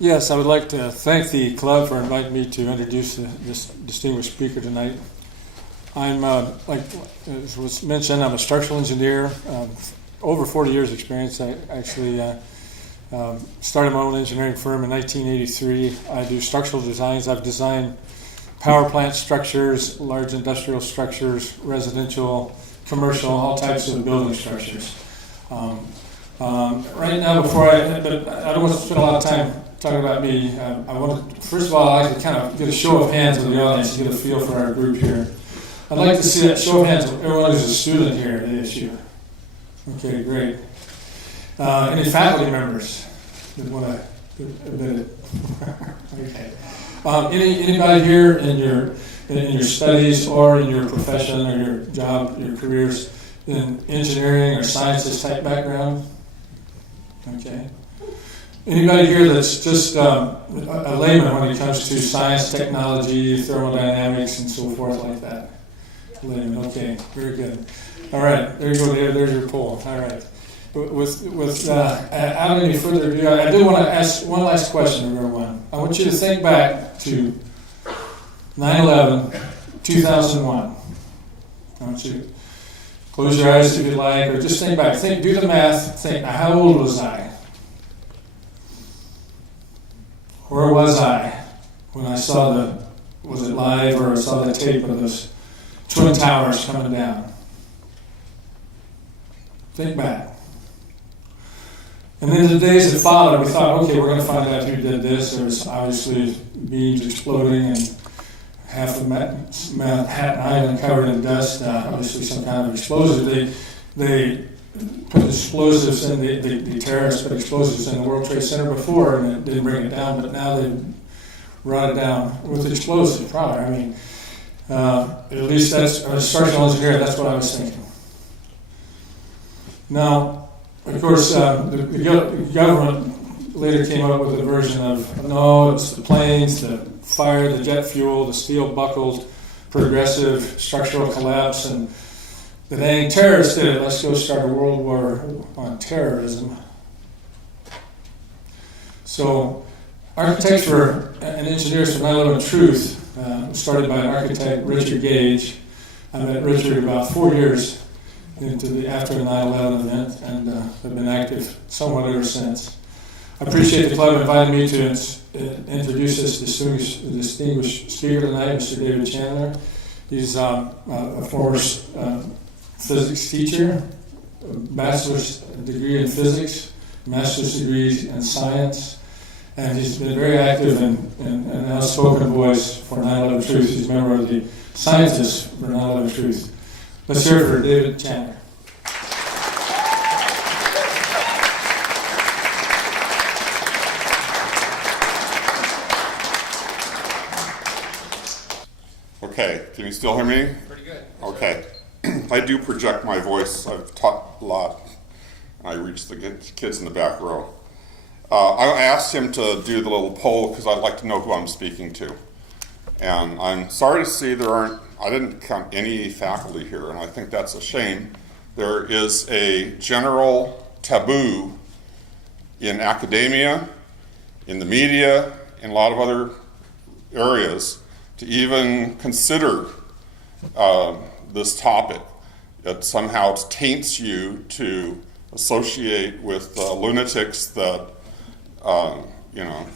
Yes, I would like to thank the club for inviting me to introduce this distinguished speaker tonight. I'm, like as was mentioned, I'm a structural engineer. Over 40 years experience. I actually started my own engineering firm in 1983. I do structural designs. I've designed power plant structures, large industrial structures, residential, commercial, all types of building structures. Right now, but I don't want to spend a lot of time talking about me. I want to, first of all, I'd like to kind of get a show of hands with the audience to get a feel for our group here. I'd like to see a show of hands of everyone who's a student here at ASU. Okay, great. Any faculty members that want to admit it? Okay. Anybody here in your studies or in your profession or your job, your careers in engineering or sciences type background? Okay. Anybody here that's just a layman when it comes to science, technology, thermodynamics, and so forth like that? Layman. Okay, very good. All right, there you go. There's your poll. All right. Without any further ado, I do want to ask one last question to everyone. I want you to think back to 9/11, 2001. I want you to close your eyes if you like, or just think back. Do the math. Think, how old was I? Where was I when I saw was it live or saw the tape of those Twin Towers coming down? Think back. And then the days that followed, we thought, okay, we're going to find out who did this. There was obviously beams exploding and half of Manhattan Island covered in dust, obviously some kind of explosive. They put explosives in, the terrorists put explosives in the World Trade Center before, and it didn't bring it down, but now they brought it down with explosive power. I mean, at least that's, as a structural engineer, that's what I was thinking. Now, of course, the government later came up with a version of, no, it's the planes, the fire, the jet fuel, the steel buckled, progressive structural collapse, and the dang terrorists did it. Let's go start a world war on terrorism. So, architecture and engineers for 9/11 Truth, started by architect Richard Gage. I met Richard about 4 years after the 9/11 event, and have been active somewhat ever since. I appreciate the club inviting me to introduce this distinguished speaker tonight, Mr. David Chandler. He's a former physics teacher, a bachelor's degree in physics, master's degree in science, and he's been very active in an outspoken voice for 9/11 Truth. He's a member of the Scientists for 9/11 Truth. Let's hear it for David Chandler. Okay, can you still hear me? Pretty good. Okay. I do project my voice. I've taught a lot. I reach the kids in the back row. I asked him to do the little poll because I'd like to know who I'm speaking to. And I'm sorry to see I didn't count any faculty here, and I think that's a shame. There is a general taboo in academia, in the media, in a lot of other areas to even consider this topic. It somehow taints you to associate with lunatics that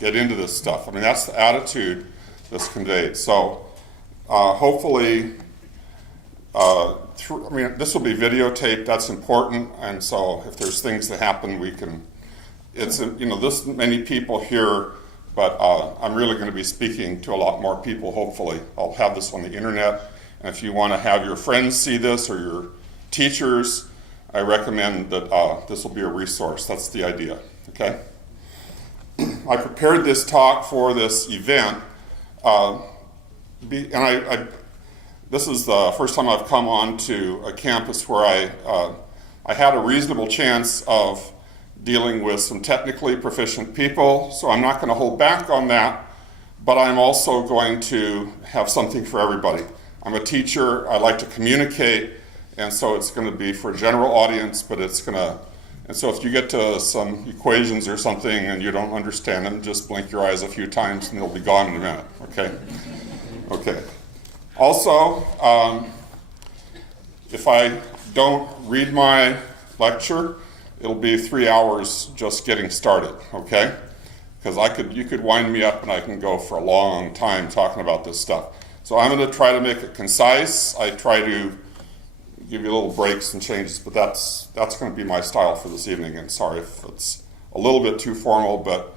get into this stuff. I mean, that's the attitude that's conveyed. So hopefully, this will be videotaped. That's important. And so if there's things that happen, we can. It's this many people here, but I'm really going to be speaking to a lot more people. Hopefully, I'll have this on the internet. And if you want to have your friends see this or your teachers, I recommend that this will be a resource. That's the idea. Okay. I prepared this talk for this event. This is the first time I've come on to a campus where I had a reasonable chance of dealing with some technically proficient people, so I'm not going to hold back on that, but I'm also going to have something for everybody. I'm a teacher, I like to communicate, and so it's going to be for a general audience, but it's going to And so if you get to some equations or something and you don't understand them, just blink your eyes a few times and they'll be gone in a minute, okay? Okay. Also, if I don't read my lecture, it'll be 3 hours just getting started, okay? Because you could wind me up and I can go for a long time talking about this stuff. So I'm going to try to make it concise. I try to give you little breaks and changes, but that's going to be my style for this evening. And sorry if it's a little bit too formal, but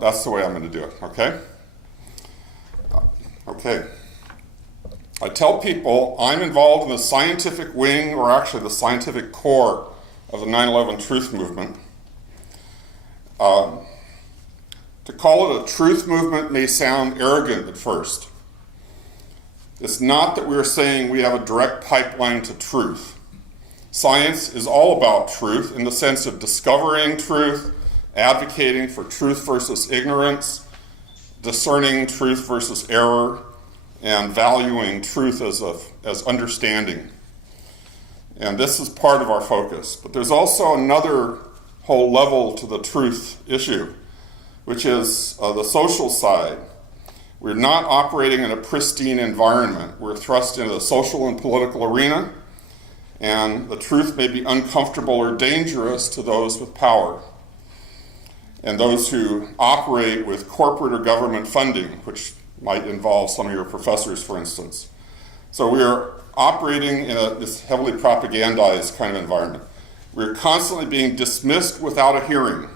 that's the way I'm going to do it, okay? Okay. I tell people I'm involved in the scientific wing, or actually the scientific core of the 9/11 truth movement. To call it a truth movement may sound arrogant at first. It's not that we're saying we have a direct pipeline to truth. Science is all about truth in the sense of discovering truth, advocating for truth versus ignorance, discerning truth versus error, and valuing truth as understanding. And this is part of our focus. But there's also another whole level to the truth issue, which is the social side. We're not operating in a pristine environment. We're thrust into the social and political arena, and the truth may be uncomfortable or dangerous to those with power and those who operate with corporate or government funding, which might involve some of your professors, for instance. So we are operating in this heavily propagandized kind of environment. We're constantly being dismissed without a hearing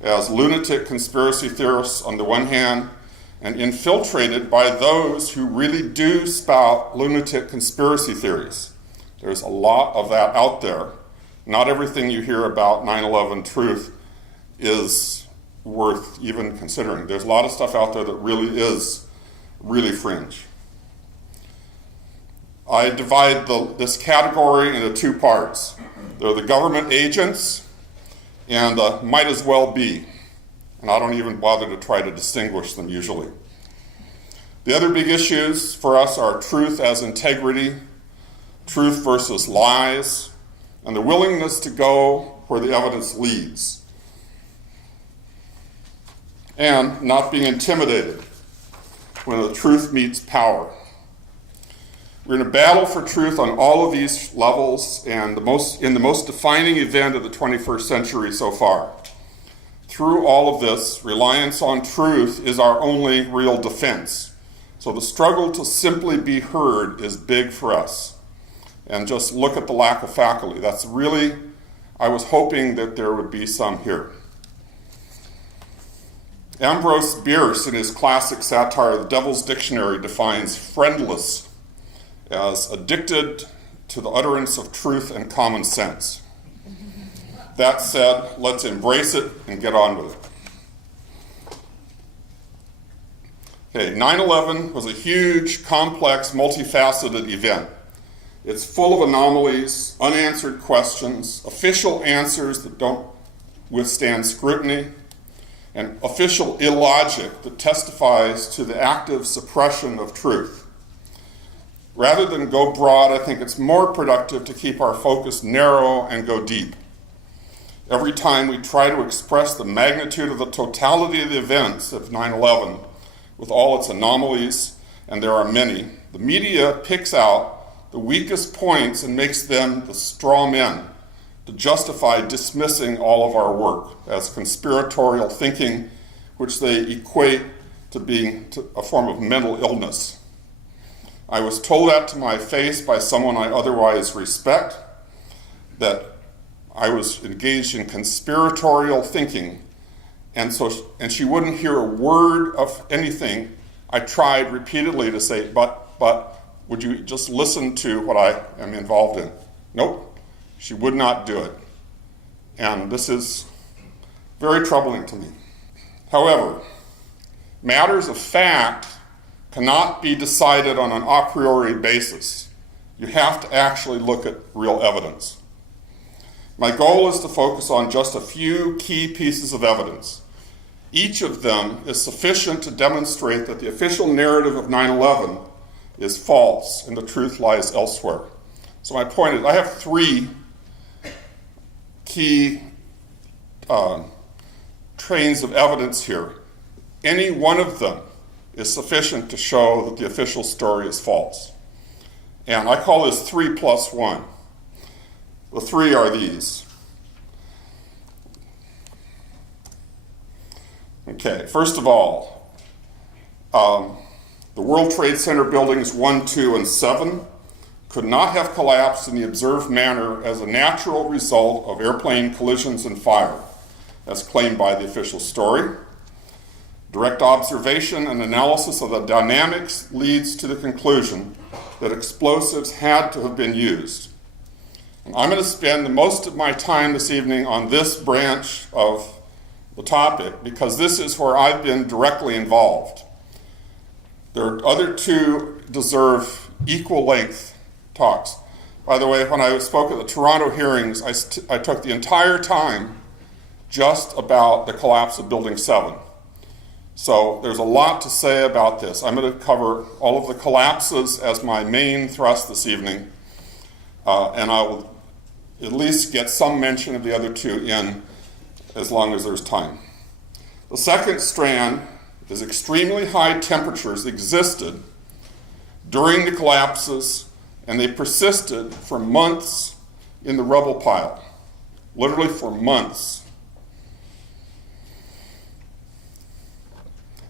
as lunatic conspiracy theorists on the one hand, and infiltrated by those who really do spout lunatic conspiracy theories. There's a lot of that out there. Not everything you hear about 9/11 truth is worth even considering. There's a lot of stuff out there that really is really fringe. I divide this category into two parts. There are the government agents and the might as well be. And I don't even bother to try to distinguish them usually. The other big issues for us are truth as integrity, truth versus lies, and the willingness to go where the evidence leads, and not being intimidated when the truth meets power. We're in a battle for truth on all of these levels, and in the most defining event of the 21st century so far. Through all of this, reliance on truth is our only real defense. So the struggle to simply be heard is big for us. And just look at the lack of faculty. I was hoping that there would be some here. Ambrose Bierce, in his classic satire, The Devil's Dictionary, defines friendless as addicted to the utterance of truth and common sense. That said, let's embrace it and get on with it. Okay, 9/11 was a huge, complex, multifaceted event. It's full of anomalies, unanswered questions, official answers that don't withstand scrutiny, and official illogic that testifies to the active suppression of truth. Rather than go broad, I think it's more productive to keep our focus narrow and go deep. Every time we try to express the magnitude of the totality of the events of 9/11, with all its anomalies, and there are many, the media picks out the weakest points and makes them the straw men to justify dismissing all of our work as conspiratorial thinking, which they equate to being a form of mental illness. I was told that to my face by someone I otherwise respect, that I was engaged in conspiratorial thinking, and she wouldn't hear a word of anything. I tried repeatedly to say, but would you just listen to what I am involved in? Nope, she would not do it. And this is very troubling to me. However, matters of fact cannot be decided on an a priori basis. You have to actually look at real evidence. My goal is to focus on just a few key pieces of evidence. Each of them is sufficient to demonstrate that the official narrative of 9/11 is false and the truth lies elsewhere. So my point is, I have three key trains of evidence here. Any one of them is sufficient to show that the official story is false. And I call this 3 plus 1. The three are these. Okay, first of all, the World Trade Center buildings 1, 2, and 7 could not have collapsed in the observed manner as a natural result of airplane collisions and fire, as claimed by the official story. Direct observation and analysis of the dynamics leads to the conclusion that explosives had to have been used. And I'm going to spend most of my time this evening on this branch of the topic because this is where I've been directly involved. The other two deserve equal length talks. By the way, when I spoke at the Toronto hearings, I took the entire time just about the collapse of Building 7. So there's a lot to say about this. I'm going to cover all of the collapses as my main thrust this evening, and I will at least get some mention of the other two in as long as there's time. The second strand is extremely high temperatures existed during the collapses, and they persisted for months in the rubble pile, literally for months.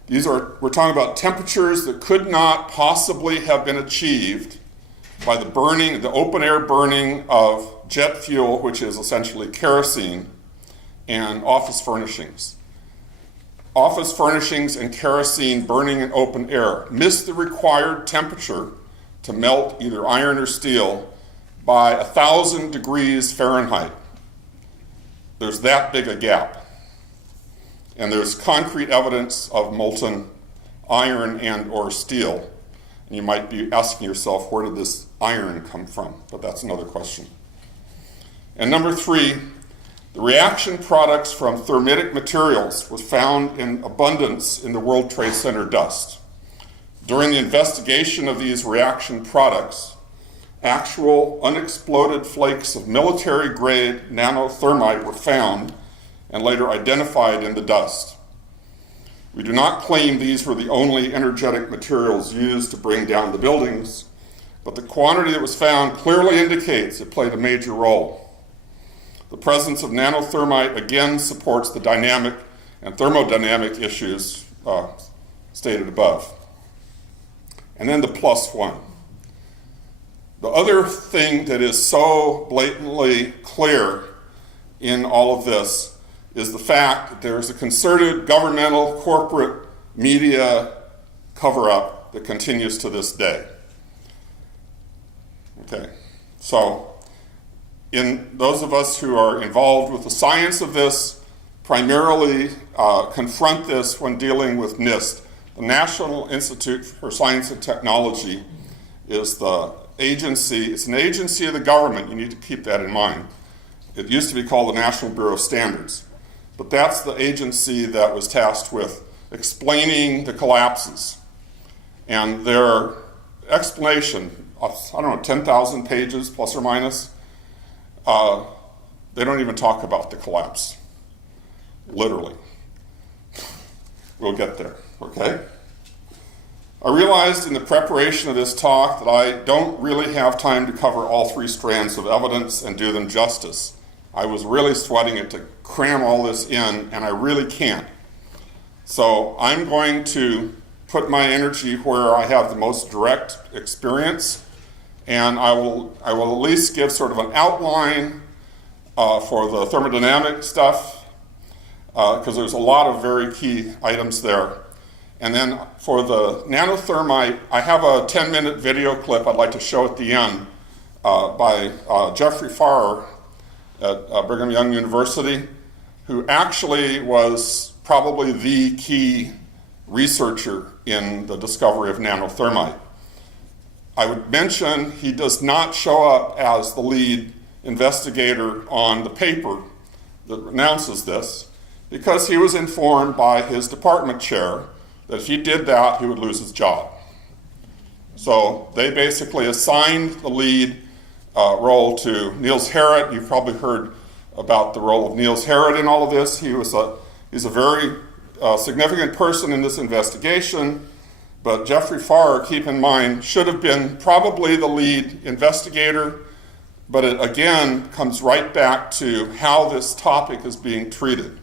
We're talking about temperatures that could not possibly have been achieved by the open air burning of jet fuel, which is essentially kerosene, and office furnishings. Office furnishings and kerosene burning in open air miss the required temperature to melt either iron or steel by 1,000 degrees Fahrenheit. There's that big a gap. And there's concrete evidence of molten iron and or steel. And you might be asking yourself, where did this iron come from? But that's another question. And number 3, the reaction products from thermitic materials was found in abundance in the World Trade Center dust. During the investigation of these reaction products, actual unexploded flakes of military-grade nanothermite were found and later identified in the dust. We do not claim these were the only energetic materials used to bring down the buildings, but the quantity that was found clearly indicates it played a major role. The presence of nanothermite again supports the dynamic and thermodynamic issues stated above. And then the plus 1. The other thing that is so blatantly clear in all of this is the fact that there is a concerted governmental corporate media cover-up that continues to this day. Okay, so in those of us who are involved with the science of this, primarily confront this when dealing with NIST. The National Institute for Science and Technology is the agency, it's an agency of the government, you need to keep that in mind. It used to be called the National Bureau of Standards. But that's the agency that was tasked with explaining the collapses. And their explanation, 10,000 pages plus or minus, they don't even talk about the collapse, literally. We'll get there, okay? I realized in the preparation of this talk that I don't really have time to cover all 3 strands of evidence and do them justice. I was really sweating it to cram all this in, and I really can't. So I'm going to put my energy where I have the most direct experience, and I will at least give sort of an outline for the thermodynamic stuff, because there's a lot of very key items there. And then for the nanothermite, I have a 10-minute video clip I'd like to show at the end by Jeffrey Farrer at Brigham Young University, who actually was probably the key researcher in the discovery of nanothermite. I would mention he does not show up as the lead investigator on the paper that announces this, because he was informed by his department chair that if he did that, he would lose his job. So they basically assigned the lead role to Niels Harrit. You've probably heard about the role of Niels Harrit in all of this. He's a very significant person in this investigation, but Jeffrey Farr, keep in mind, should have been probably the lead investigator, but it again comes right back to how this topic is being treated.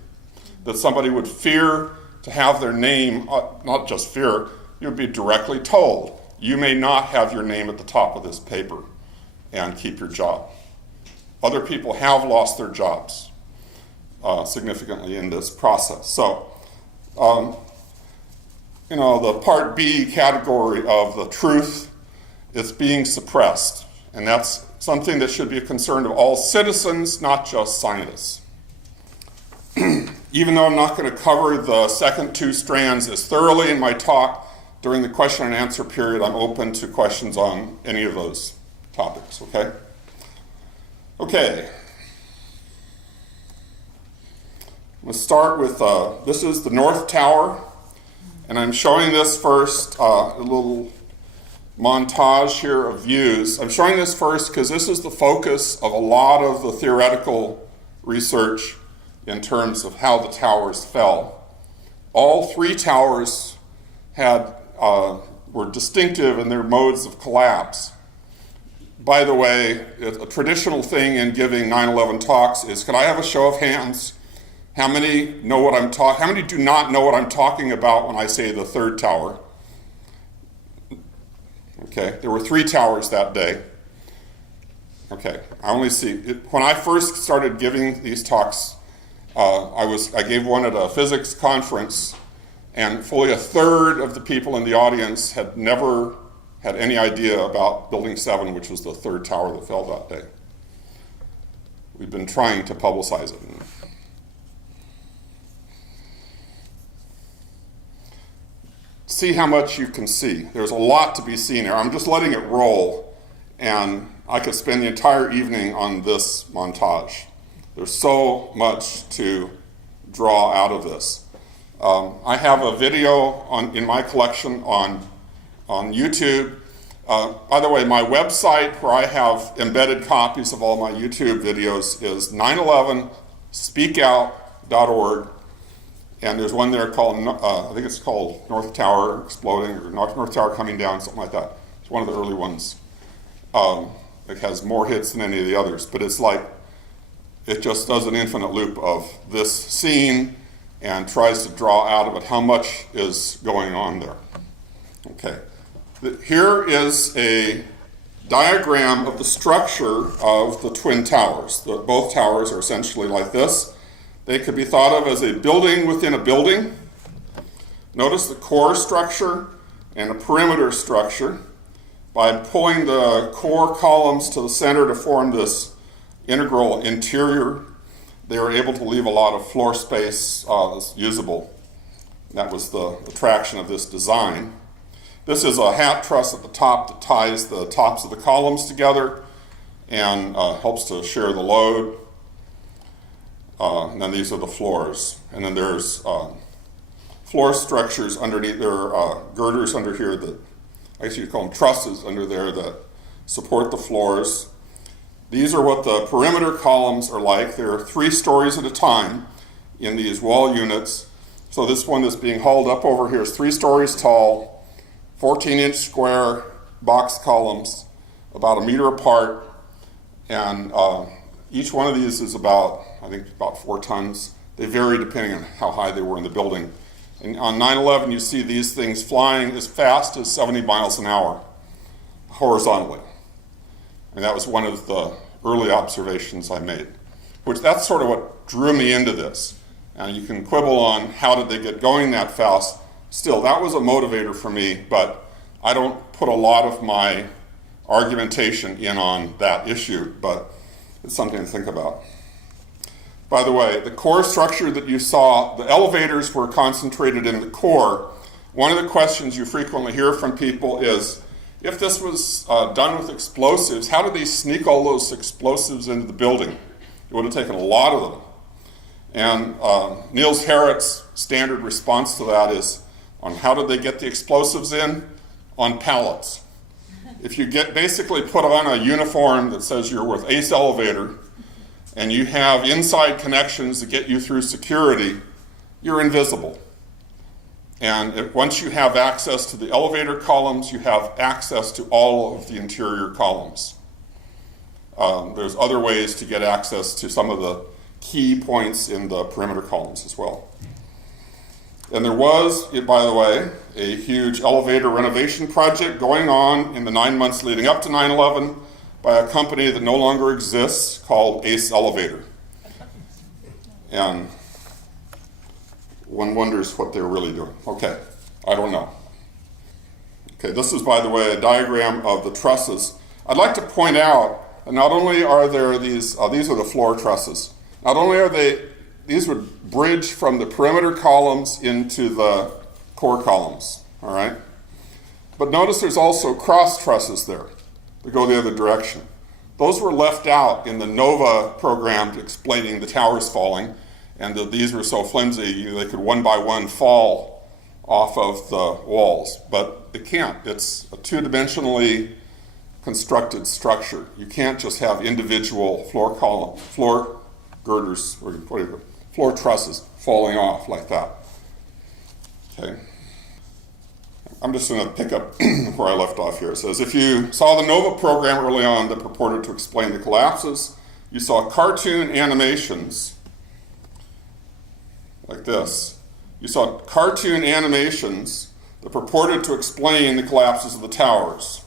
That somebody would fear to have their name, not just fear, you would be directly told, you may not have your name at the top of this paper and keep your job. Other people have lost their jobs significantly in this process. So, the Part B category of the truth is being suppressed, and that's something that should be a concern of all citizens, not just scientists. Even though I'm not going to cover the second two strands as thoroughly in my talk, during the question and answer period, I'm open to questions on any of those topics, okay? Okay. I'm going to start with, this is the North Tower, and I'm showing this first, a little montage here of views. I'm showing this first because this is the focus of a lot of the theoretical research in terms of how the towers fell. All three towers were distinctive in their modes of collapse. By the way, a traditional thing in giving 9/11 talks is, can I have a show of hands? How many how many do not know what I'm talking about when I say the third tower? Okay, there were three towers that day. Okay, I only see, when I first started giving these talks, I gave one at a physics conference, and fully a third of the people in the audience had never had any idea about Building 7, which was the third tower that fell that day. We've been trying to publicize it. See how much you can see. There's a lot to be seen here. I'm just letting it roll, and I could spend the entire evening on this montage. There's so much to draw out of this. I have a video in my collection on YouTube. By the way, my website where I have embedded copies of all my YouTube videos is 911speakout.org. And there's one there called, I think it's called North Tower Exploding, or North Tower Coming Down, something like that. It's one of the early ones. It has more hits than any of the others, but it's like, it just does an infinite loop of this scene and tries to draw out of it how much is going on there. Okay. Here is a diagram of the structure of the twin towers. Both towers are essentially like this. They could be thought of as a building within a building. Notice the core structure and a perimeter structure. By pulling the core columns to the center to form this integral interior, they were able to leave a lot of floor space that's usable. That was the attraction of this design. This is a hat truss at the top that ties the tops of the columns together and helps to share the load. And then these are the floors. And then there's floor structures underneath. There are girders under here that, I guess you'd call them trusses under there that support the floors. These are what the perimeter columns are like. They're 3 stories at a time in these wall units. So this one that's being hauled up over here is 3 stories tall, 14-inch square box columns, about 1 meter apart, and each one of these is about 4 tons. They vary depending on how high they were in the building. And on 9/11, you see these things flying as fast as 70 miles an hour horizontally. And that was one of the early observations I made, which that's sort of what drew me into this. And you can quibble on how did they get going that fast. Still, that was a motivator for me, but I don't put a lot of my argumentation in on that issue, but it's something to think about. By the way, the core structure that you saw, the elevators were concentrated in the core. One of the questions you frequently hear from people is, if this was done with explosives, how did they sneak all those explosives into the building? It would have taken a lot of them. And Niels Harrit's standard response to that is, on how did they get the explosives in? On pallets. If you basically put on a uniform that says you're with Ace Elevator, and you have inside connections that get you through security, you're invisible. And once you have access to the elevator columns, you have access to all of the interior columns. There's other ways to get access to some of the key points in the perimeter columns as well. And there was, by the way, a huge elevator renovation project going on in the 9 months leading up to 9/11 by a company that no longer exists called Ace Elevator. And one wonders what they're really doing. Okay, I don't know. Okay, this is, by the way, a diagram of the trusses. I'd like to point out that not only are there these are the floor trusses. Not only are these would bridge from the perimeter columns into the core columns, all right? But notice there's also cross trusses there that go the other direction. Those were left out in the NOVA program explaining the towers falling, and that these were so flimsy they could one by one fall off of the walls. But it can't. It's a two-dimensionally constructed structure. You can't just have individual floor girders, or floor trusses falling off like that. Okay. I'm just going to pick up where I left off here. It says, if you saw the NOVA program early on that purported to explain the collapses, you saw cartoon animations like this. You saw cartoon animations that purported to explain the collapses of the towers.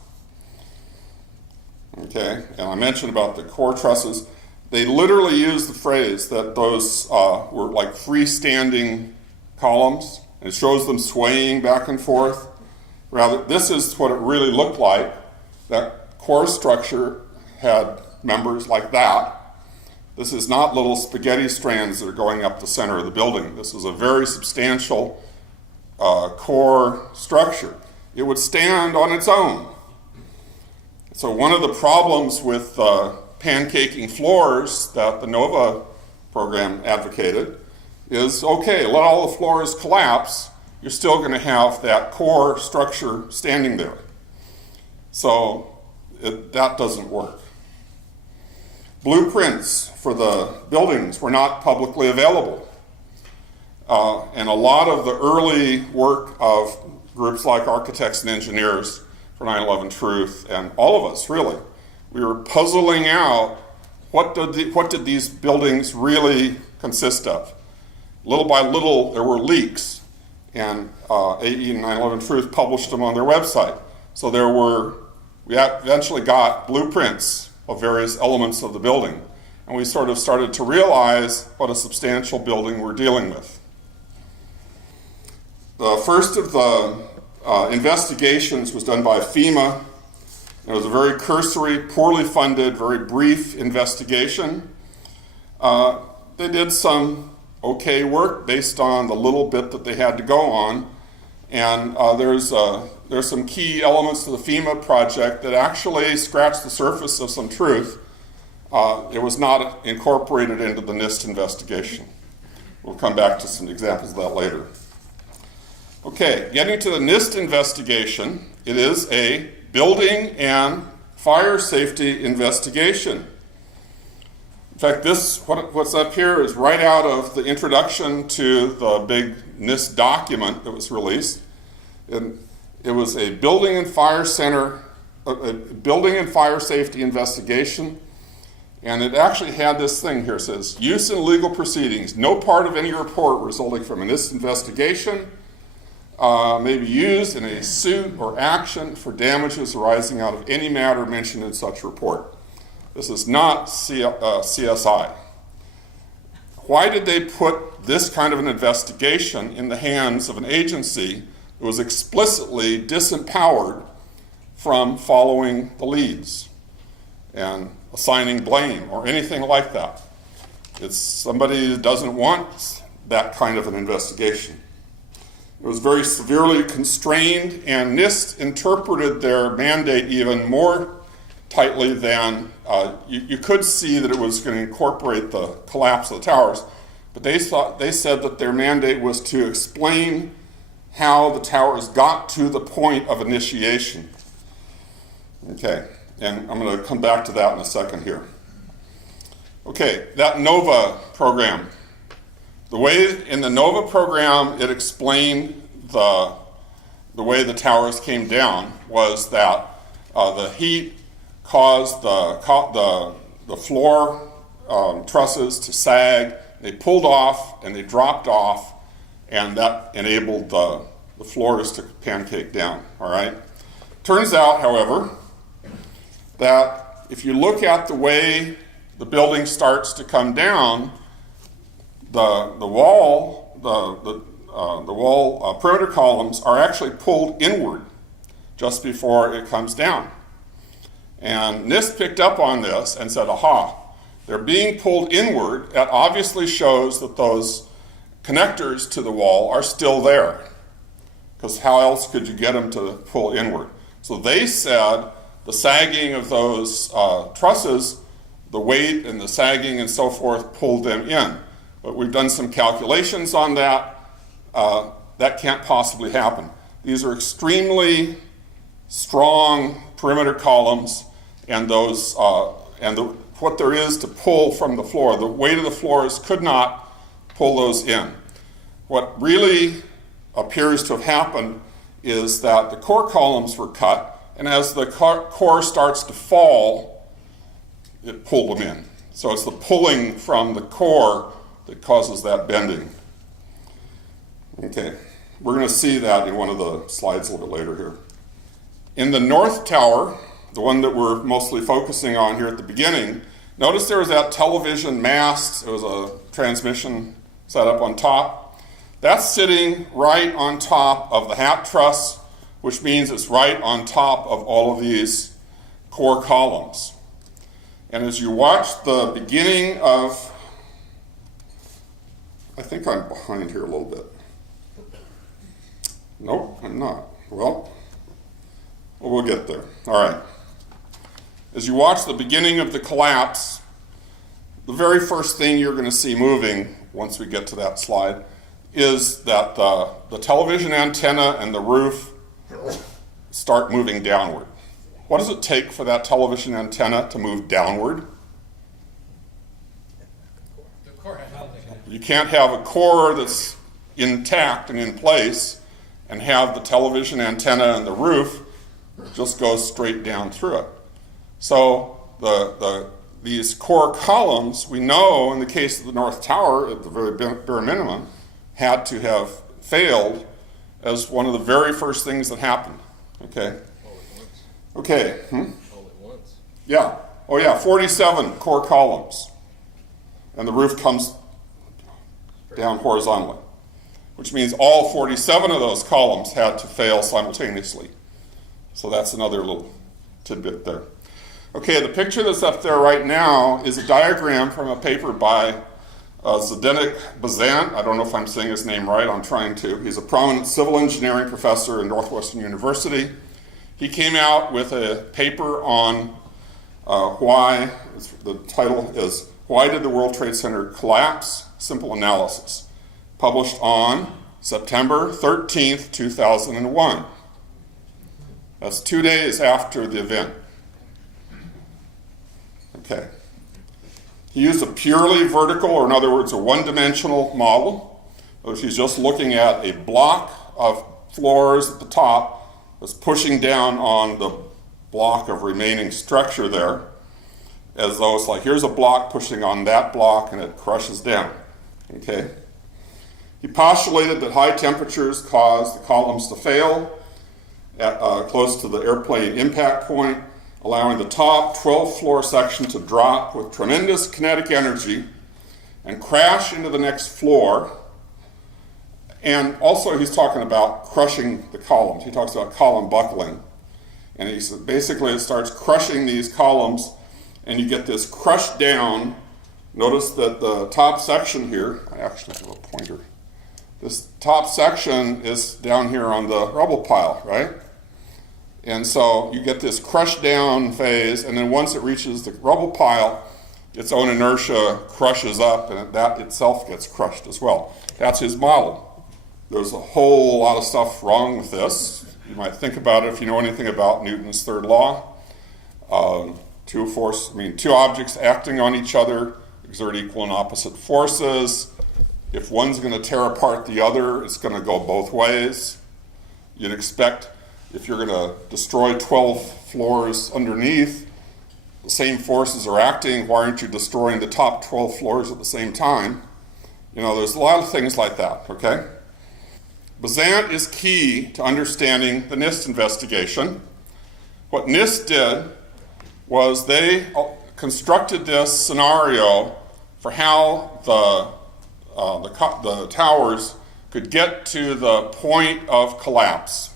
Okay, and I mentioned about the core trusses. They literally used the phrase that those were like freestanding columns, and it shows them swaying back and forth. Rather, this is what it really looked like. That core structure had members like that. This is not little spaghetti strands that are going up the center of the building. This is a very substantial core structure. It would stand on its own. So one of the problems with pancaking floors that the NOVA program advocated is, okay, let all the floors collapse, you're still going to have that core structure standing there. So that doesn't work. Blueprints for the buildings were not publicly available. And a lot of the early work of groups like Architects and Engineers for 9/11 Truth, and all of us really, we were puzzling out what did these buildings really consist of. Little by little, there were leaks, and AE and 9/11 Truth published them on their website. So we eventually got blueprints of various elements of the building, and we sort of started to realize what a substantial building we're dealing with. The first of the investigations was done by FEMA. It was a very cursory, poorly funded, very brief investigation. They did some okay work based on the little bit that they had to go on, and there's some key elements to the FEMA project that actually scratched the surface of some truth. It was not incorporated into the NIST investigation. We'll come back to some examples of that later. Okay, getting to the NIST investigation, it is a building and fire safety investigation. In fact, what's up here is right out of the introduction to the big NIST document that was released. And it was a building and fire safety investigation, and it actually had this thing here. It says, use in legal proceedings. No part of any report resulting from a NIST investigation may be used in a suit or action for damages arising out of any matter mentioned in such report. This is not CSI. Why did they put this kind of an investigation in the hands of an agency that was explicitly disempowered from following the leads and assigning blame or anything like that? It's somebody that doesn't want that kind of an investigation. It was very severely constrained, and NIST interpreted their mandate even more tightly than you could see that it was going to incorporate the collapse of the towers, but they said that their mandate was to explain how the towers got to the point of initiation. Okay, and I'm going to come back to that in a second here. Okay, that NOVA program. The way in the NOVA program it explained the way the towers came down was that the heat caused the floor trusses to sag. They pulled off and they dropped off, and that enabled the floors to pancake down. All right. Turns out, however, that if you look at the way the building starts to come down, the wall perimeter columns are actually pulled inward just before it comes down. And NIST picked up on this and said, aha, they're being pulled inward. That obviously shows that those connectors to the wall are still there, because how else could you get them to pull inward? So they said the sagging of those trusses, the weight and the sagging and so forth pulled them in. But we've done some calculations on that. That can't possibly happen. These are extremely strong perimeter columns, and those what there is to pull from the floor, the weight of the floors could not pull those in. What really appears to have happened is that the core columns were cut, and as the core starts to fall, it pulled them in. So it's the pulling from the core that causes that bending. Okay, we're going to see that in one of the slides a little bit later here. In the north tower, the one that we're mostly focusing on here at the beginning, notice there was that television mast. It was a transmission set up on top. That's sitting right on top of the hat truss, which means it's right on top of all of these core columns. And as you watch the beginning of, I think I'm behind here a little bit. Nope, I'm not. Well, we'll get there. All right. As you watch the beginning of the collapse, the very first thing you're going to see moving, once we get to that slide, is that the television antenna and the roof start moving downward. What does it take for that television antenna to move downward? You can't have a core that's intact and in place and have the television antenna and the roof just go straight down through it. So these core columns, we know in the case of the North Tower, at the very bare minimum, had to have failed as one of the very first things that happened. Okay? Okay. All at once. Yeah. Oh yeah, 47 core columns. And the roof comes down horizontally, which means all 47 of those columns had to fail simultaneously. So that's another little tidbit there. Okay, the picture that's up there right now is a diagram from a paper by Zdeněk Bazant. I don't know if I'm saying his name right. I'm trying to. He's a prominent civil engineering professor in Northwestern University. He came out with a paper on why, the title is, Why Did the World Trade Center Collapse? Simple Analysis, published on September 13th, 2001. That's 2 days after the event. Okay. He used a purely vertical, or in other words, a one-dimensional model. So he's just looking at a block of floors at the top that's pushing down on the block of remaining structure there, as though it's like, here's a block pushing on that block and it crushes down. Okay? He postulated that high temperatures cause the columns to fail at close to the airplane impact point, allowing the top 12-floor section to drop with tremendous kinetic energy and crash into the next floor. And also he's talking about crushing the columns. He talks about column buckling. And he said basically it starts crushing these columns, and you get this crushed down. Notice that the top section here, I actually have a pointer. This top section is down here on the rubble pile, right? And so you get this crushed down phase, and then once it reaches the rubble pile, its own inertia crushes up, and that itself gets crushed as well. That's his model. There's a whole lot of stuff wrong with this. You might think about it if you know anything about Newton's third law. Two objects acting on each other exert equal and opposite forces. If one's going to tear apart the other, it's going to go both ways. You'd expect if you're going to destroy 12 floors underneath, the same forces are acting. Why aren't you destroying the top 12 floors at the same time? You know, there's a lot of things like that, okay? Besant is key to understanding the NIST investigation. What NIST did was they constructed this scenario for how the towers could get to the point of collapse.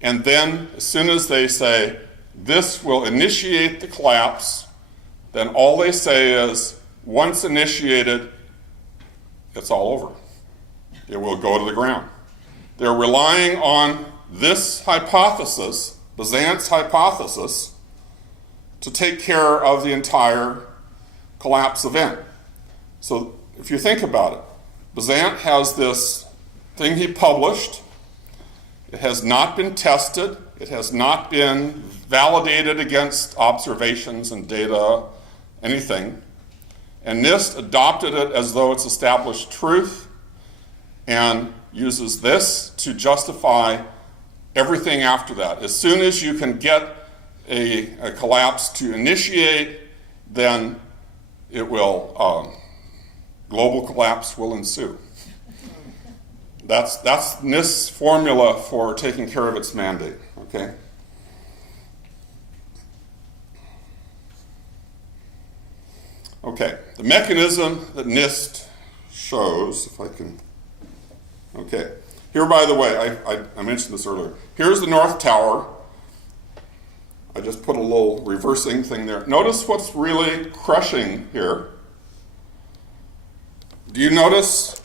And then, as soon as they say, this will initiate the collapse, then all they say is, once initiated, it's all over. It will go to the ground. They're relying on this hypothesis, Besant's hypothesis, to take care of the entire collapse event. So if you think about it, Besant has this thing he published. It has not been tested. It has not been validated against observations and data, anything. And NIST adopted it as though it's established truth and uses this to justify everything after that. As soon as you can get a collapse to initiate, then it will, global collapse will ensue. That's NIST's formula for taking care of its mandate, okay? Okay, the mechanism that NIST shows, if I can, okay. Here, by the way, I mentioned this earlier. Here's the North Tower. I just put a little reversing thing there. Notice what's really crushing here. Do you notice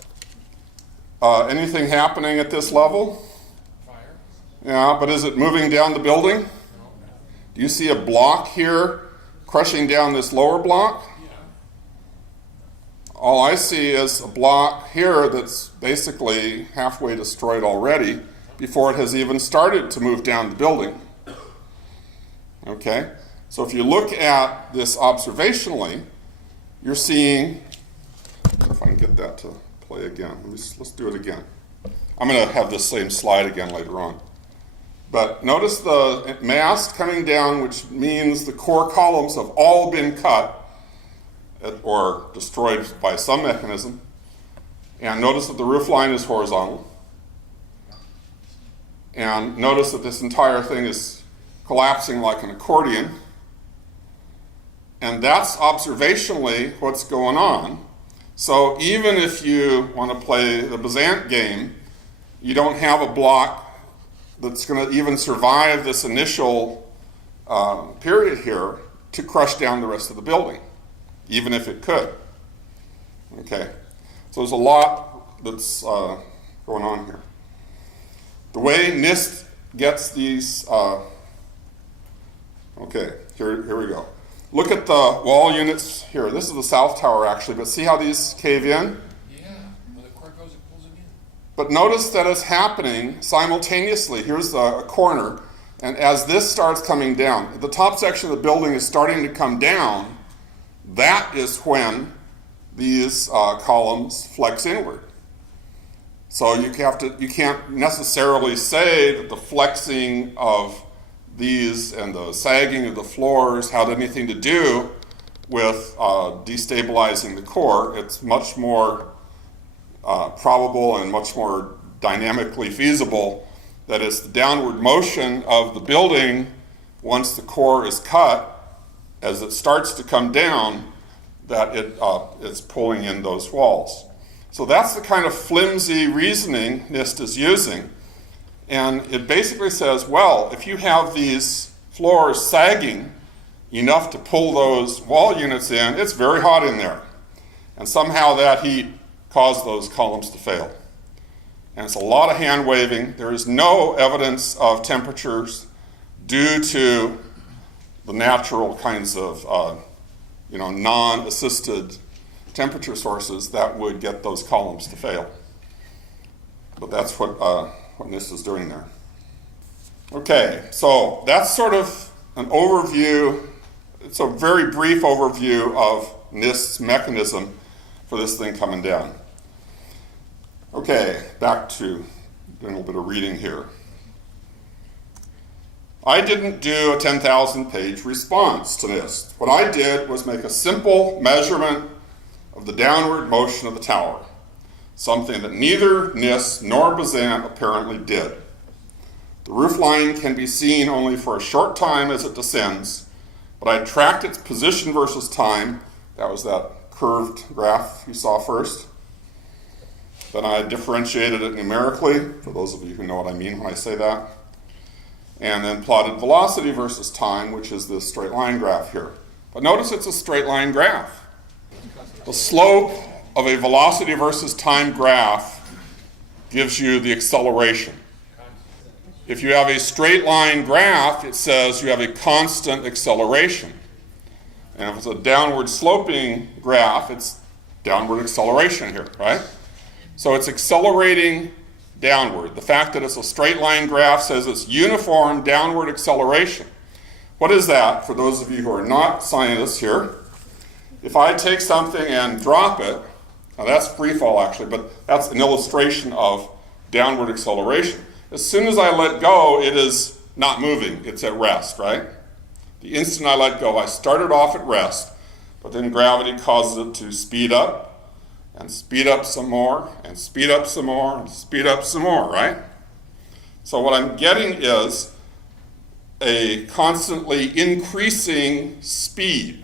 anything happening at this level? Fire? Yeah, but is it moving down the building? No. Do you see a block here crushing down this lower block? Yeah. All I see is a block here that's basically halfway destroyed already before it has even started to move down the building. Okay? So if you look at this observationally, you're seeing, if I can get that to play again. Let's do it again. I'm going to have this same slide again later on. But notice the mast coming down, which means the core columns have all been cut or destroyed by some mechanism. And notice that the roof line is horizontal. And notice that this entire thing is collapsing like an accordion. And that's observationally what's going on. So even if you want to play the Besant game, you don't have a block that's going to even survive this initial period here to crush down the rest of the building, even if it could. Okay, so there's a lot that's going on here. The way NIST gets these, okay, here we go. Look at the wall units here. This is the South Tower, actually, but see how these cave in? Yeah, when the core goes, it pulls them in. But notice that it's happening simultaneously. Here's a corner, and as this starts coming down, the top section of the building is starting to come down. That is when these columns flex inward. So you can't necessarily say that the flexing of these and the sagging of the floors had anything to do with destabilizing the core. It's much more probable and much more dynamically feasible that it's the downward motion of the building once the core is cut, as it starts to come down, that it's pulling in those walls. So that's the kind of flimsy reasoning NIST is using. And it basically says, well, if you have these floors sagging enough to pull those wall units in, it's very hot in there. And somehow that heat caused those columns to fail. And it's a lot of hand waving. There is no evidence of temperatures due to the natural kinds of non-assisted temperature sources that would get those columns to fail. But that's what NIST is doing there. Okay, so that's sort of an overview. It's a very brief overview of NIST's mechanism for this thing coming down. Okay, back to doing a little bit of reading here. I didn't do a 10,000 page response to NIST. What I did was make a simple measurement of the downward motion of the tower, something that neither NIST nor Bazant apparently did. The roof line can be seen only for a short time as it descends, but I tracked its position versus time. That was that curved graph you saw first. Then I differentiated it numerically, for those of you who know what I mean when I say that. And then plotted velocity versus time, which is this straight line graph here. But notice it's a straight line graph. The slope of a velocity versus time graph gives you the acceleration. If you have a straight line graph, it says you have a constant acceleration. And if it's a downward sloping graph, it's downward acceleration here, right? So it's accelerating downward. The fact that it's a straight line graph says it's uniform downward acceleration. What is that for those of you who are not scientists here? If I take something and drop it, now that's free fall actually, but that's an illustration of downward acceleration. As soon as I let go, it is not moving, it's at rest, right? The instant I let go, I started off at rest, but then gravity causes it to speed up, and speed up some more, and speed up some more, and speed up some more, right? So what I'm getting is a constantly increasing speed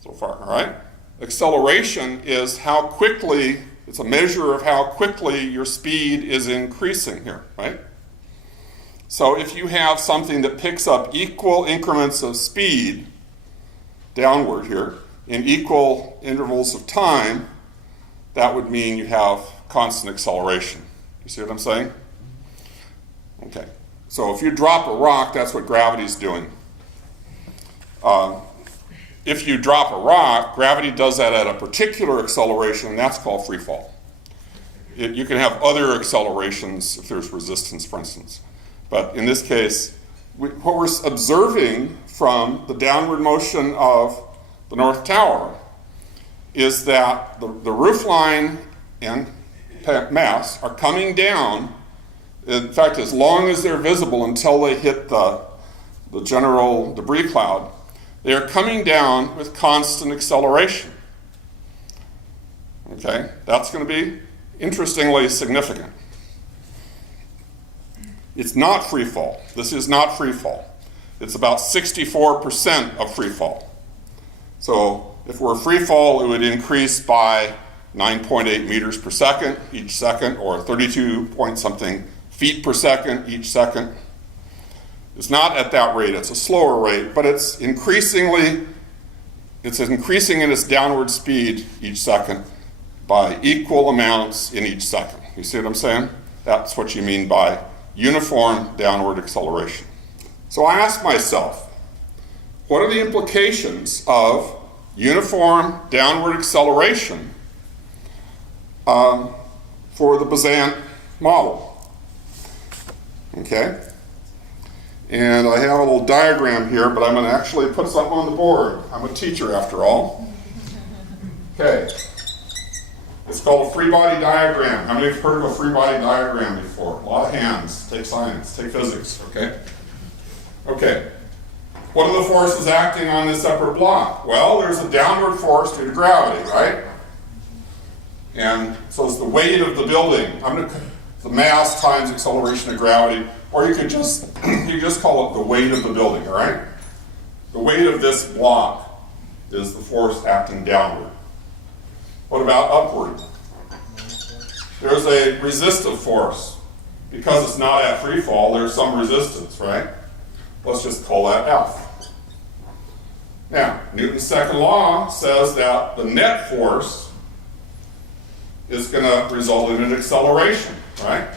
so far, all right? Acceleration is how quickly, it's a measure of how quickly your speed is increasing here, right? So if you have something that picks up equal increments of speed downward here, in equal intervals of time, that would mean you have constant acceleration. You see what I'm saying? Okay. So if you drop a rock, that's what gravity's doing. If you drop a rock, gravity does that at a particular acceleration, and that's called free fall. You can have other accelerations if there's resistance, for instance. But in this case, what we're observing from the downward motion of the North Tower is that the roof line and mass are coming down, in fact, as long as they're visible until they hit the general debris cloud, they are coming down with constant acceleration. Okay, that's going to be interestingly significant. It's not free fall. This is not free fall. It's about 64% of free fall. So if we're free fall, it would increase by 9.8 meters per second each second, or 32 point something feet per second each second. It's not at that rate, it's a slower rate, but it's increasing in its downward speed each second by equal amounts in each second. You see what I'm saying? That's what you mean by uniform downward acceleration. So I asked myself, what are the implications of uniform downward acceleration for the Bazant model? Okay, and I have a little diagram here, but I'm going to actually put something on the board. I'm a teacher after all. Okay, it's called a free body diagram. How many have heard of a free body diagram before? A lot of hands. Take science, take physics, okay? Okay. What are the forces acting on this upper block? Well, there's a downward force due to gravity, right? And so it's the weight of the building. The mass times acceleration of gravity, or you could just call it the weight of the building, all right? The weight of this block is the force acting downward. What about upward? There's a resistive force. Because it's not at free fall, there's some resistance, right? Let's just call that F. Now, Newton's second law says that the net force is going to result in an acceleration, right?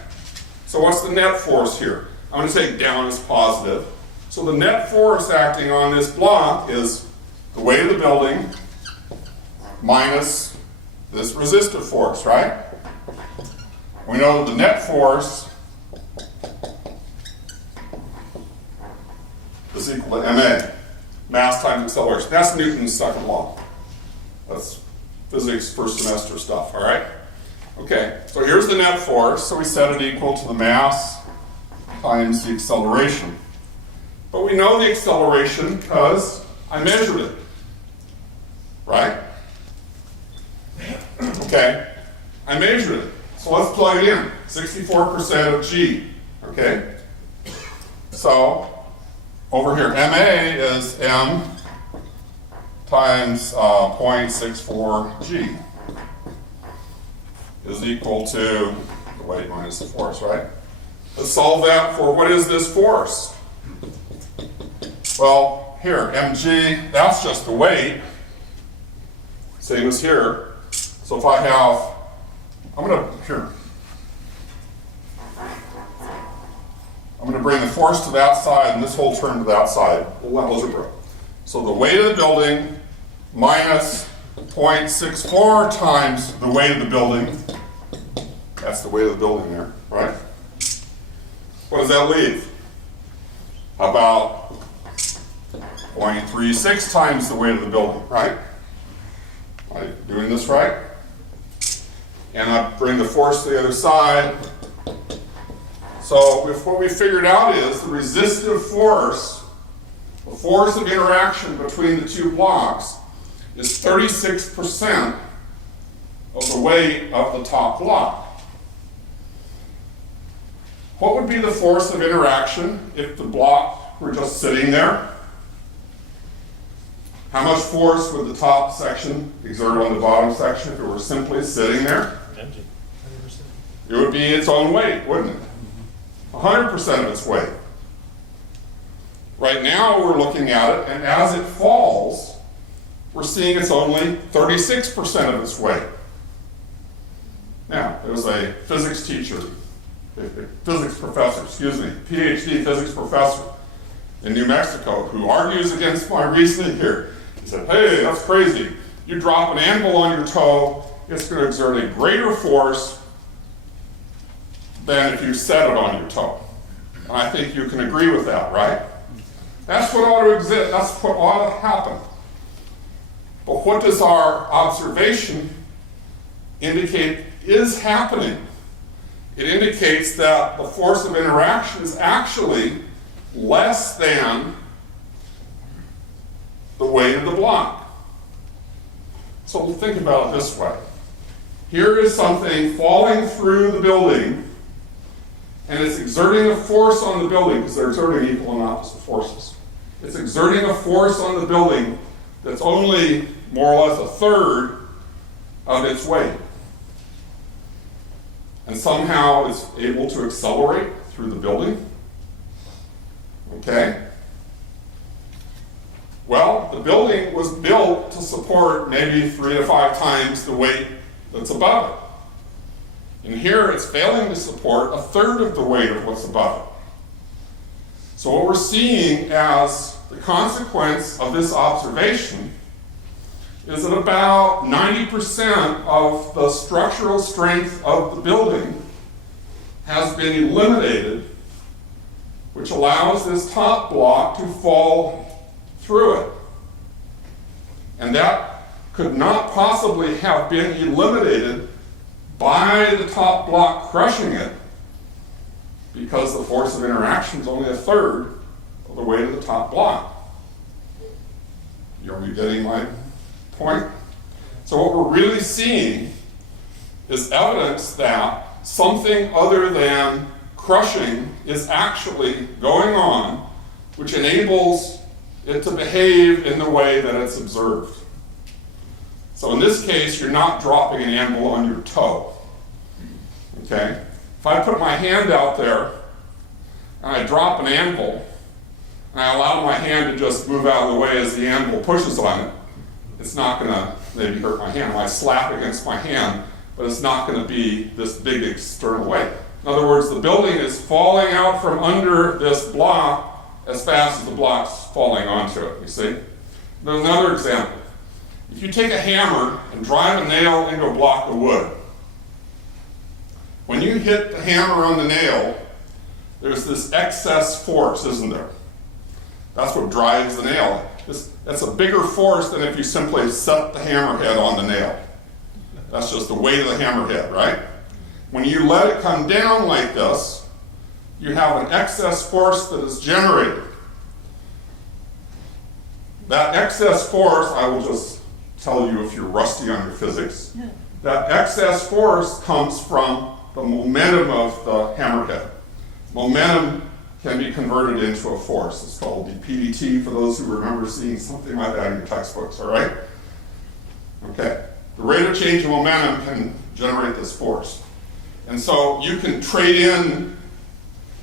So what's the net force here? I'm going to take down as positive. So the net force acting on this block is the weight of the building minus this resistive force, right? We know the net force is equal to MA. Mass times acceleration. That's Newton's second law. That's physics first semester stuff, all right? Okay, so here's the net force. So we set it equal to the mass times the acceleration. But we know the acceleration because I measured it, right? Okay, I measured it. So let's plug it in. 64% of g, okay? So over here, MA is M times 0.64 g is equal to the weight minus the force, right? Let's solve that for what is this force? Well, here, mg, that's just the weight, same as here. So if I have, I'm gonna bring the force to that side and this whole term to that side, algebra. So the weight of the building minus 0.64 times the weight of the building, that's the weight of the building there, right? What does that leave? About 0.36 times the weight of the building, right? Am I doing this right? And I bring the force to the other side. So if what we figured out is the resistive force, the force of interaction between the two blocks, is 36% of the weight of the top block. What would be the force of interaction if the block were just sitting there? How much force would the top section exert on the bottom section if it were simply sitting there? 100%. It would be its own weight, wouldn't it? 100% of its weight. Right now we're looking at it, and as it falls, we're seeing it's only 36% of its weight. Now, there was a physics teacher, a physics professor, PhD physics professor in New Mexico who argues against my reasoning here. He said, hey, that's crazy. You drop an anvil on your toe, it's going to exert a greater force than if you set it on your toe. And I think you can agree with that, right? That's what ought to exist. That's what ought to happen. But what does our observation indicate is happening? It indicates that the force of interaction is actually less than the weight of the block. So we'll think about it this way. Here is something falling through the building, and it's exerting a force on the building because they're exerting equal and opposite forces. It's exerting a force on the building that's only more or less a third of its weight. And somehow it's able to accelerate through the building. Okay? Well, the building was built to support maybe 3 to 5 times the weight that's above it. And here it's failing to support a third of the weight of what's above it. So what we're seeing as the consequence of this observation is that about 90% of the structural strength of the building has been eliminated, which allows this top block to fall through it. And that could not possibly have been eliminated by the top block crushing it, because the force of interaction is only a third of the weight of the top block. Are you getting my point? So what we're really seeing is evidence that something other than crushing is actually going on, which enables it to behave in the way that it's observed. So in this case, you're not dropping an anvil on your toe. Okay? If I put my hand out there and I drop an anvil, and I allow my hand to just move out of the way as the anvil pushes on it, it's not going to maybe hurt my hand. I slap against my hand, but it's not going to be this big external weight. In other words, the building is falling out from under this block as fast as the block's falling onto it, you see? There's another example. If you take a hammer and drive a nail into a block of wood, when you hit the hammer on the nail, there's this excess force, isn't there? That's what drives the nail. That's a bigger force than if you simply set the hammerhead on the nail. That's just the weight of the hammerhead, right? When you let it come down like this, you have an excess force that is generated. That excess force, I will just tell you if you're rusty on your physics, that excess force comes from the momentum of the hammerhead. Momentum can be converted into a force. It's called dPdt for those who remember seeing something like that in your textbooks, all right? Okay. The rate of change of momentum can generate this force. And so you can trade in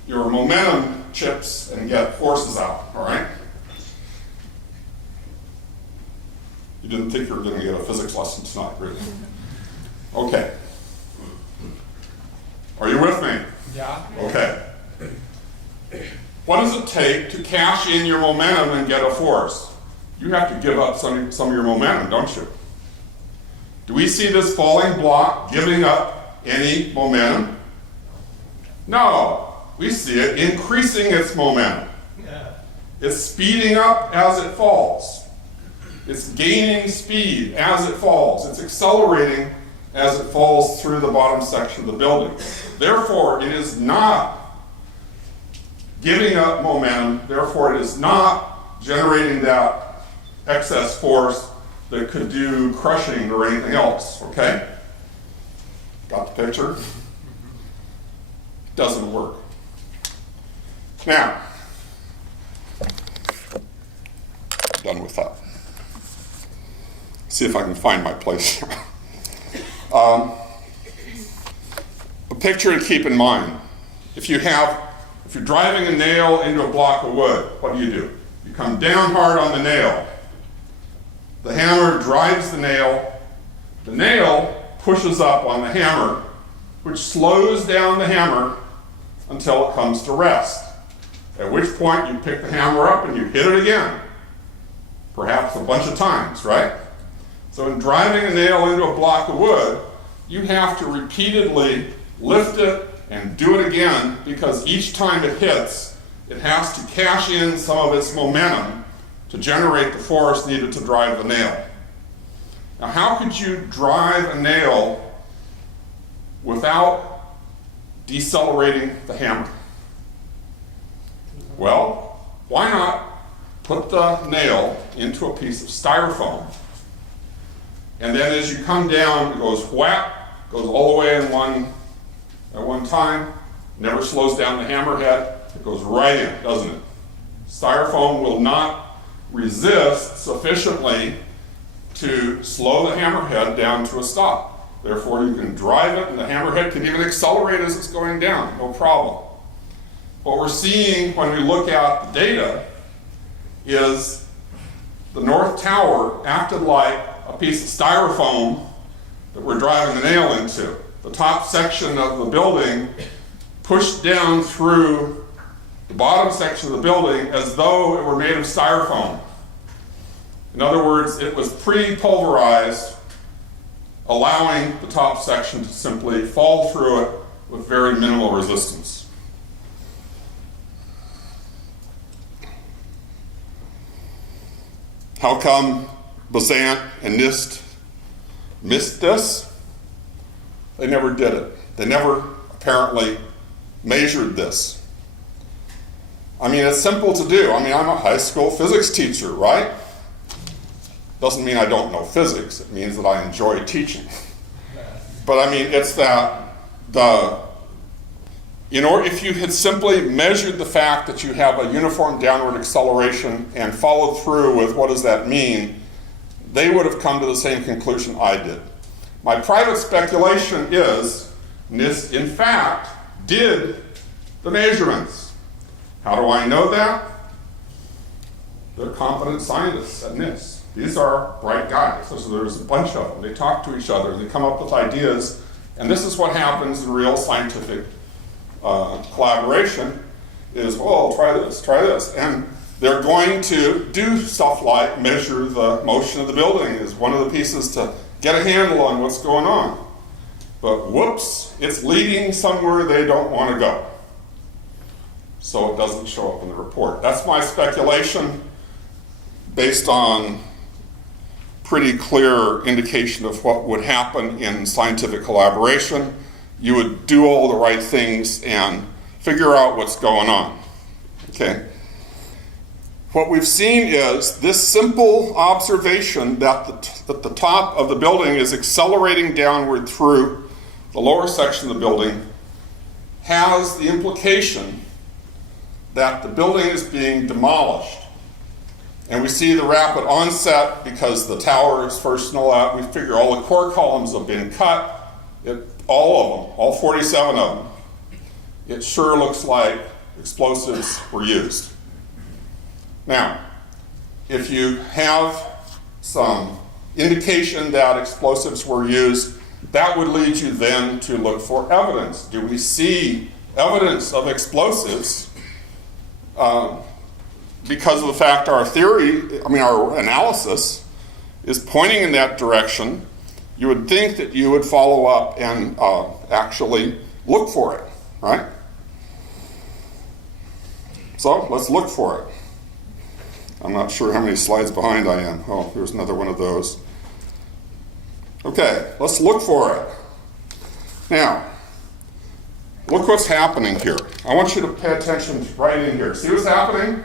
your momentum chips and get forces out, all right? You didn't think you were going to get a physics lesson tonight, really? Okay. Are you with me? Yeah. Okay. What does it take to cash in your momentum and get a force? You have to give up some of your momentum, don't you? Do we see this falling block giving up any momentum? No. We see it increasing its momentum. It's speeding up as it falls. It's gaining speed as it falls. It's accelerating as it falls through the bottom section of the building. Therefore, it is not giving up momentum. Therefore, it is not generating that excess force that could do crushing or anything else, okay? Got the picture? Doesn't work. Now, done with that. See if I can find my place here. A picture to keep in mind. If you're driving a nail into a block of wood, what do? You come down hard on the nail. The hammer drives the nail pushes up on the hammer, which slows down the hammer until it comes to rest. At which point you pick the hammer up and you hit it again. Perhaps a bunch of times, right? So in driving a nail into a block of wood, you have to repeatedly lift it and do it again, because each time it hits, it has to cash in some of its momentum to generate the force needed to drive the nail. Now, how could you drive a nail without decelerating the hammer? Well, why not put the nail into a piece of styrofoam, and then as you come down, it goes whap, goes all the way in at one time, never slows down the hammerhead, it goes right in, doesn't it? Styrofoam will not resist sufficiently to slow the hammerhead down to a stop. Therefore, you can drive it, and the hammerhead can even accelerate as it's going down, no problem. What we're seeing when we look at the data is the North Tower acted like a piece of styrofoam that we're driving the nail into. The top section of the building pushed down through the bottom section of the building as though it were made of styrofoam. In other words, it was pre-pulverized, allowing the top section to simply fall through it with very minimal resistance. How come Besant and NIST missed this? They never did it. They never apparently measured this. I mean, it's simple to do. I mean, I'm a high school physics teacher, right? Doesn't mean I don't know physics. It means that I enjoy teaching. But I mean, it's that if you had simply measured the fact that you have a uniform downward acceleration and followed through with what does that mean, they would have come to the same conclusion I did. My private speculation is NIST, in fact, did the measurements. How do I know that? They're competent scientists at NIST. These are bright guys. So there's a bunch of them. They talk to each other. They come up with ideas. And this is what happens in real scientific collaboration is, well, try this. And they're going to do stuff like measure the motion of the building is one of the pieces to get a handle on what's going on. But whoops, it's leading somewhere they don't want to go. So it doesn't show up in the report. That's my speculation. based on pretty clear indication of what would happen in scientific collaboration, you would do all the right things and figure out what's going on. Okay? What we've seen is this simple observation that the top of the building is accelerating downward through the lower section of the building has the implication that the building is being demolished. And we see the rapid onset because the tower is first and all that. We figure all the core columns have been cut, all of them, all 47 of them. It sure looks like explosives were used. Now, if you have some indication that explosives were used, that would lead you then to look for evidence. Do we see evidence of explosives? Because of the fact our our analysis is pointing in that direction, you would think that you would follow up and actually look for it, right? So let's look for it. I'm not sure how many slides behind I am. Oh, there's another one of those. Okay, let's look for it. Now, look what's happening here. I want you to pay attention right in here. See what's happening?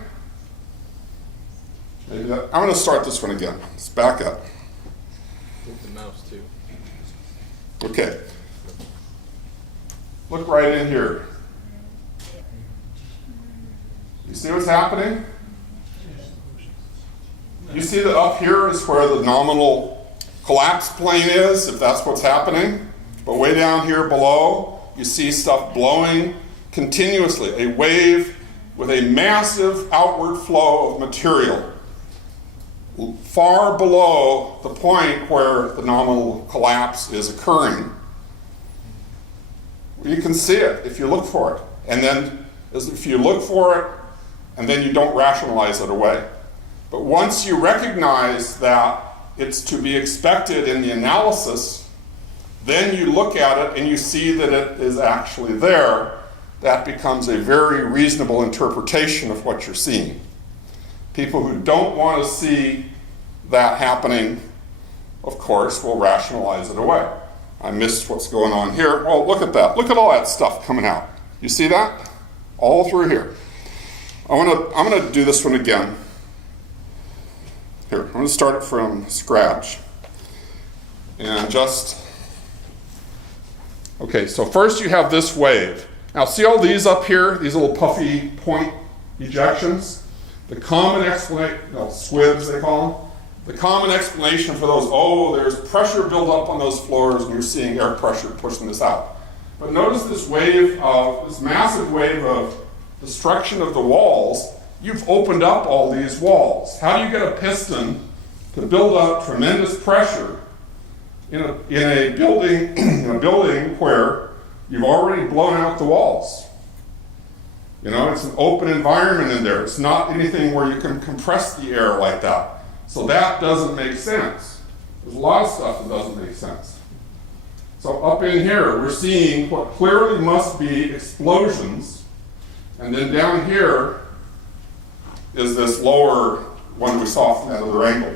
I'm going to start this one again. Let's back up. With the mouse too. Okay. Look right in here. You see what's happening? You see that up here is where the nominal collapse plane is, if that's what's happening. But way down here below, you see stuff blowing continuously, a wave with a massive outward flow of material, far below the point where the nominal collapse is occurring. You can see it if you look for it. And then if you look for it, and then you don't rationalize it away. But once you recognize that it's to be expected in the analysis, then you look at it and you see that it is actually there. That becomes a very reasonable interpretation of what you're seeing. People who don't want to see that happening, of course, will rationalize it away. I missed what's going on here. Well, look at that. Look at all that stuff coming out. You see that? All through here. I'm going to do this one again. Here, I'm going to start it from scratch. And okay, so first you have this wave. Now see all these up here, these little puffy point ejections? The common explanation, squibs they call them. The common explanation for those, there's pressure built up on those floors and you're seeing air pressure pushing this out. But notice this massive wave of destruction of the walls. You've opened up all these walls. How do you get a piston to build up tremendous pressure in a building where you've already blown out the walls? It's an open environment in there. It's not anything where you can compress the air like that. So that doesn't make sense. There's a lot of stuff that doesn't make sense. So up in here, we're seeing what clearly must be explosions. And then down here is this lower one we saw from that other angle.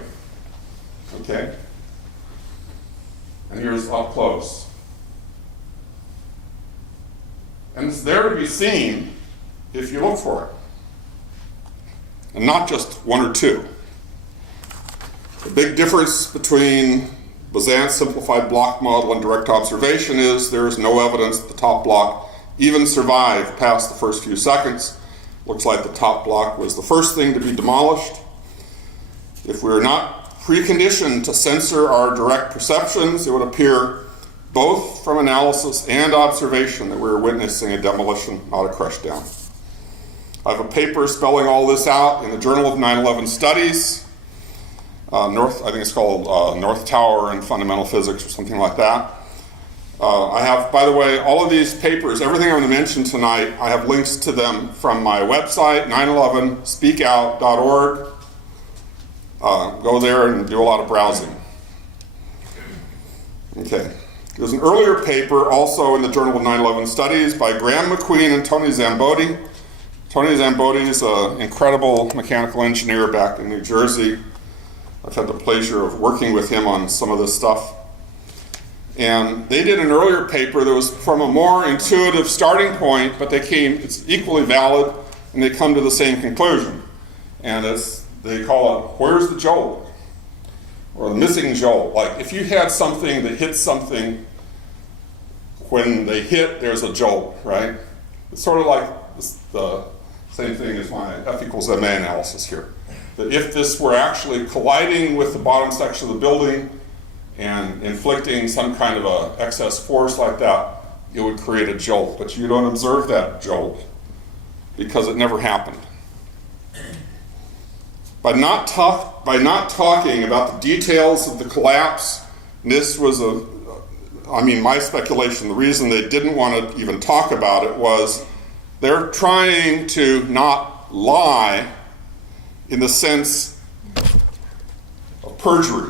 Okay? And here's up close. And it's there to be seen if you look for it. And not just one or two. The big difference between Bazant's simplified block model and direct observation is there is no evidence that the top block even survived past the first few seconds. Looks like the top block was the first thing to be demolished. If we are not preconditioned to censor our direct perceptions, it would appear both from analysis and observation that we're witnessing a demolition, not a crush down. I have a paper spelling all this out in the Journal of 9/11 Studies. I think it's called North Tower and Fundamental Physics or something like that. I have, by the way, all of these papers, everything I'm going to mention tonight, I have links to them from my website, 911speakout.org. Go there and do a lot of browsing. Okay. There's an earlier paper also in the Journal of 9/11 Studies by Graham McQueen and Tony Zambodi, Tony Zambodi is an incredible mechanical engineer back in New Jersey. I've had the pleasure of working with him on some of this stuff. And they did an earlier paper that was from a more intuitive starting point, but it's equally valid, and they come to the same conclusion. And they call it, where's the jolt? Or the missing jolt. Like if you had something that hits something, when they hit, there's a jolt, right? It's sort of like the same thing as my F equals MA analysis here. That if this were actually colliding with the bottom section of the building and inflicting some kind of a excess force like that, it would create a jolt. But you don't observe that jolt because it never happened. By not talking about the details of the collapse, this was my speculation, the reason they didn't want to even talk about it was they're trying to not lie in the sense of perjury.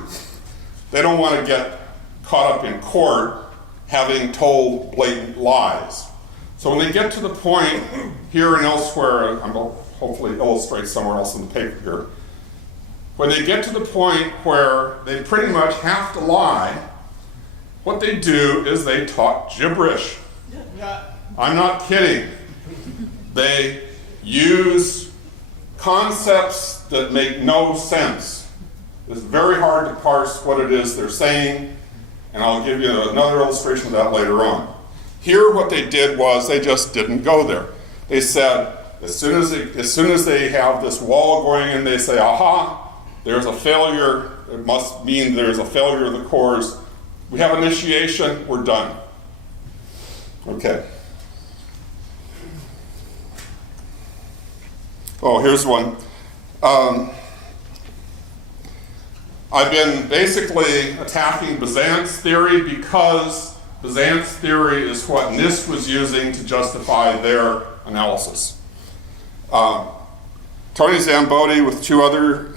They don't want to get caught up in court having told blatant lies. So when they get to the point here and elsewhere, I'm going to hopefully illustrate somewhere else in the paper here, when they get to the point where they pretty much have to lie, what they do is they talk gibberish. I'm not kidding. They use concepts that make no sense. It's very hard to parse what it is they're saying, and I'll give you another illustration of that later on. Here what they did was they just didn't go there. They said, as soon as they have this wall going in, they say, aha, there's a failure. It must mean there's a failure of the cores. We have initiation, we're done. Okay. Oh, here's one. I've been basically attacking Bazant's theory because Bazant's theory is what NIST was using to justify their analysis. Tony Zambodi with two other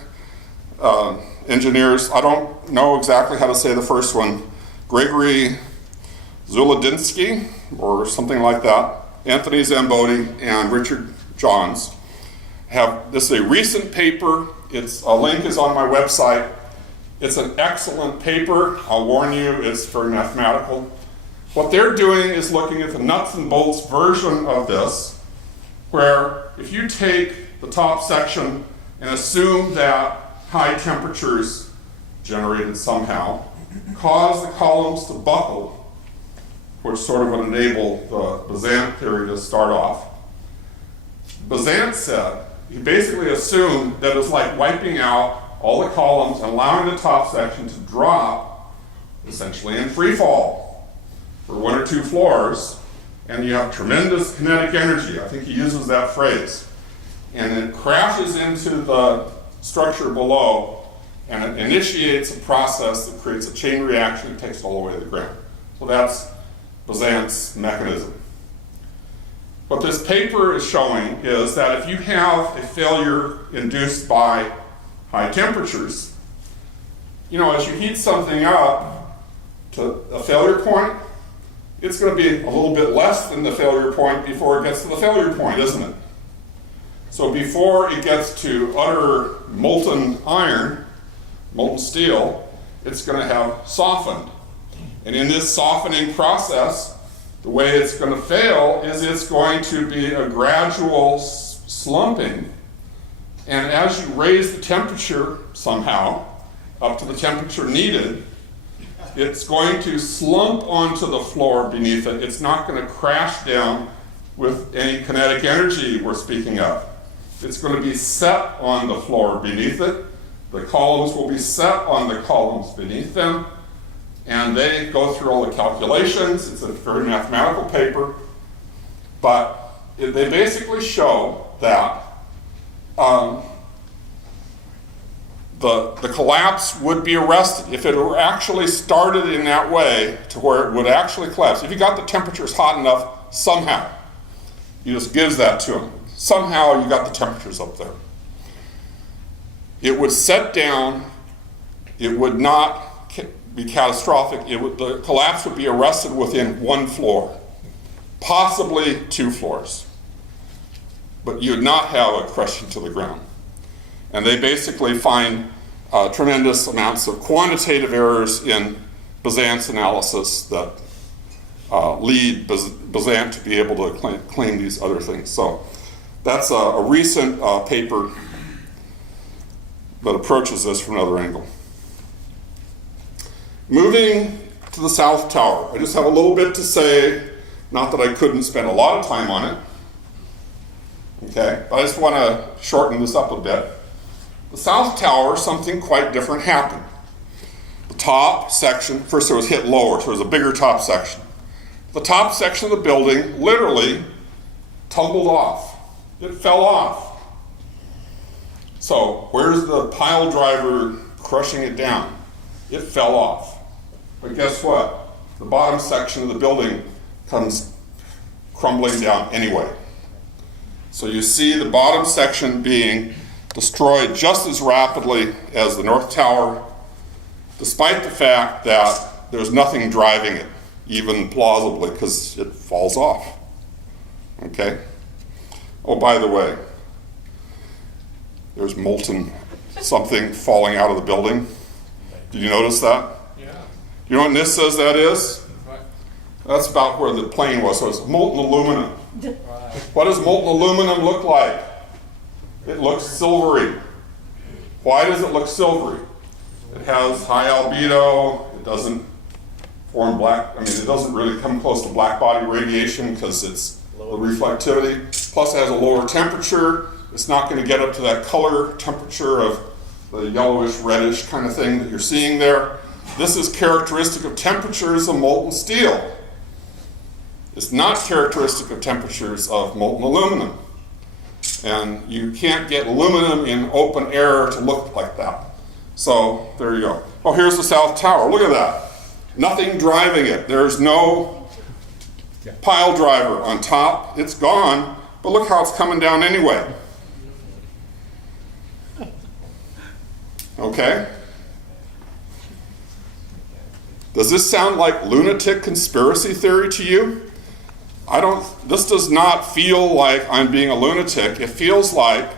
engineers, I don't know exactly how to say the first one, Gregory Zuladinsky or something like that, Anthony Zambodi and Richard Johns. This is a recent paper. A link is on my website. It's an excellent paper. I'll warn you, it's very mathematical. What they're doing is looking at the nuts and bolts version of this, where if you take the top section and assume that high temperatures generated somehow cause the columns to buckle, which sort of would enable the Bazant theory to start off. Bazant said, he basically assumed that it's like wiping out all the columns and allowing the top section to drop essentially in free fall for one or two floors, and you have tremendous kinetic energy. I think he uses that phrase. And it crashes into the structure below, and it initiates a process that creates a chain reaction and takes it all the way to the ground. So that's Bazant's mechanism. What this paper is showing is that if you have a failure induced by high temperatures, as you heat something up to a failure point, it's going to be a little bit less than the failure point before it gets to the failure point, isn't it? So before it gets to utter molten iron, molten steel, it's going to have softened. And in this softening process, the way it's going to fail is it's going to be a gradual slumping. And as you raise the temperature somehow up to the temperature needed, it's going to slump onto the floor beneath it. It's not going to crash down with any kinetic energy we're speaking of. It's going to be set on the floor beneath it. The columns will be set on the columns beneath them. And they go through all the calculations. It's a very mathematical paper. But they basically show that the collapse would be arrested if it were actually started in that way to where it would actually collapse. If you got the temperatures hot enough, somehow, he just gives that to them. Somehow you got the temperatures up there. It would set down. It would not be catastrophic. The collapse would be arrested within one floor, possibly two floors. but you would not have a crushing to the ground. And they basically find tremendous amounts of quantitative errors in Bazant's analysis that lead Bazant to be able to claim these other things. So that's a recent paper that approaches this from another angle. Moving to the South Tower. I just have a little bit to say, not that I couldn't spend a lot of time on it. Okay, but I just want to shorten this up a bit. The South Tower, something quite different happened. The top section, first it was hit lower, so it was a bigger top section. The top section of the building literally tumbled off. It fell off. So where's the pile driver crushing it down? It fell off. But guess what? The bottom section of the building comes crumbling down anyway. So you see the bottom section being destroyed just as rapidly as the North Tower, despite the fact that there's nothing driving it, even plausibly, because it falls off. Okay? Oh, by the way, there's molten something falling out of the building. Did you notice that? Yeah. You know what NIST says that is? Right. That's about where the plane was, so it's molten aluminum. Right. What does molten aluminum look like? It looks silvery. Why does it look silvery? It has high albedo, it doesn't form it doesn't really come close to black body radiation because it's low reflectivity. Plus it has a lower temperature. It's not going to get up to that color temperature of the yellowish, reddish kind of thing that you're seeing there. This is characteristic of temperatures of molten steel. It's not characteristic of temperatures of molten aluminum. And you can't get aluminum in open air to look like that. So there you go. Oh, here's the South Tower. Look at that. Nothing driving it. There's no pile driver on top. It's gone, but look how it's coming down anyway. Okay? Does this sound like lunatic conspiracy theory to you? This does not feel like I'm being a lunatic. It feels like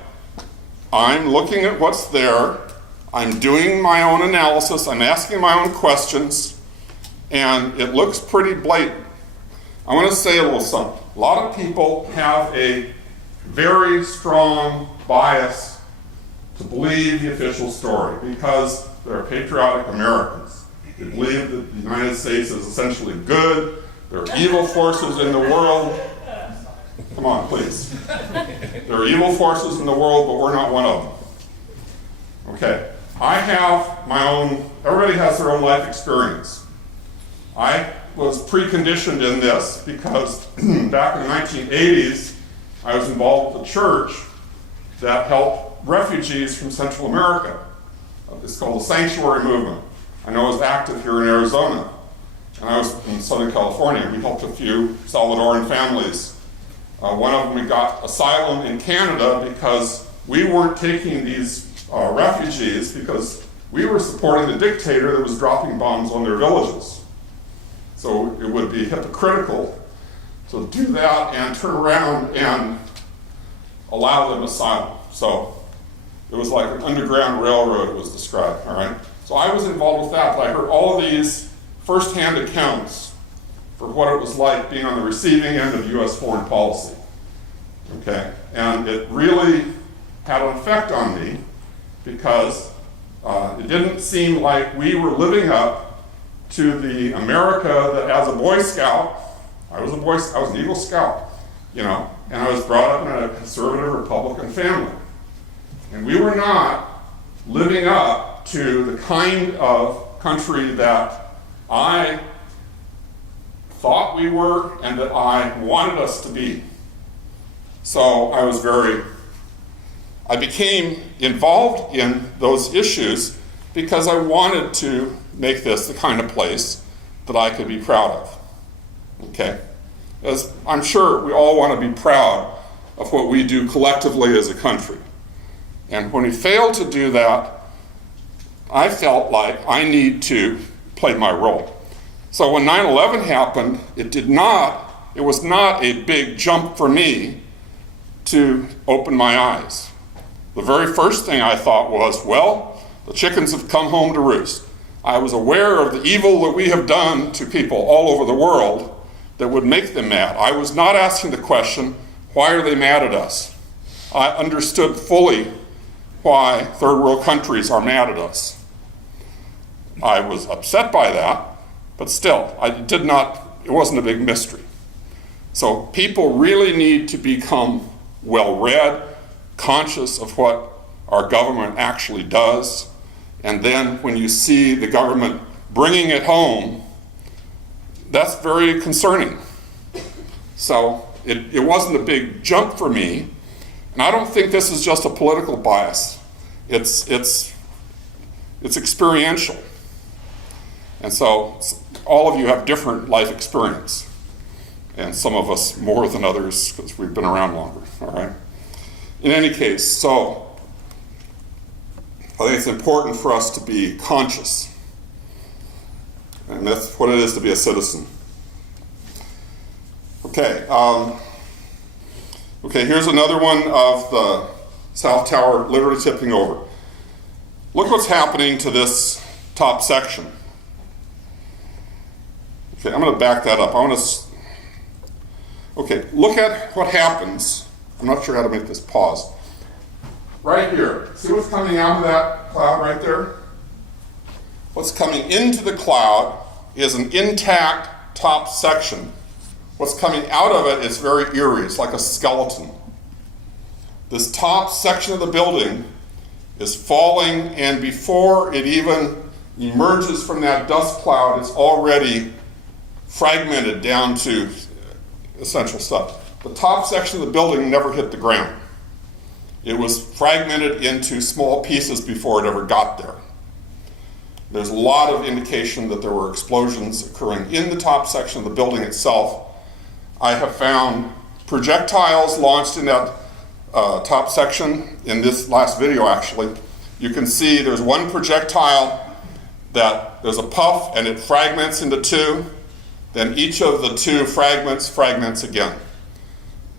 I'm looking at what's there, I'm doing my own analysis, I'm asking my own questions, and it looks pretty blatant. I want to say a little something. A lot of people have a very strong bias to believe the official story because they're patriotic Americans. They believe that the United States is essentially good. There are evil forces in the world. Come on, please. There are evil forces in the world, but we're not one of them. Okay. I have my own, everybody has their own life experience. I was preconditioned in this because back in the 1980s, I was involved with a church that helped refugees from Central America. It's called the Sanctuary Movement. I know it was active here in Arizona. And I was in Southern California. We helped a few Salvadoran families. One of them, we got asylum in Canada because we weren't taking these refugees because we were supporting the dictator that was dropping bombs on their villages. So it would be hypocritical to do that and turn around and allow them asylum. So it was like an underground railroad, it was described, all right? So I was involved with that, but I heard all of these first-hand accounts for what it was like being on the receiving end of U.S. foreign policy, okay? And it really had an effect on me because it didn't seem like we were living up to the America that as a Boy Scout, I was an Eagle Scout, you know, and I was brought up in a conservative Republican family. And we were not living up to the kind of country that I thought we were and that I wanted us to be. So I became involved in those issues because I wanted to make this the kind of place that I could be proud of. Okay? As I'm sure we all want to be proud of what we do collectively as a country. And when we failed to do that, I felt like I need to play my role. So when 9/11 happened, it was not a big jump for me to open my eyes. The very first thing I thought was, well, the chickens have come home to roost. I was aware of the evil that we have done to people all over the world that would make them mad. I was not asking the question, why are they mad at us? I understood fully why third world countries are mad at us. I was upset by that, but still, it wasn't a big mystery. So people really need to become well-read, conscious of what our government actually does, and then when you see the government bringing it home, that's very concerning. So it wasn't a big jump for me, and I don't think this is just a political bias. It's experiential. And so all of you have different life experience, and some of us more than others because we've been around longer, all right? In any case, so I think it's important for us to be conscious, and that's what it is to be a citizen. Okay, here's another one of the South Tower literally tipping over. Look what's happening to this top section. Okay, I'm going to back that up. Okay, look at what happens. I'm not sure how to make this pause. Right here, see what's coming out of that cloud right there? What's coming into the cloud is an intact top section. What's coming out of it is very eerie. It's like a skeleton. This top section of the building is falling, and before it even emerges from that dust cloud, it's already fragmented down to essential stuff. The top section of the building never hit the ground. It was fragmented into small pieces before it ever got there. There's a lot of indication that there were explosions occurring in the top section of the building itself. I have found projectiles launched in that top section in this last video, actually. You can see there's one projectile that there's a puff and it fragments into two. Then each of the two fragments again.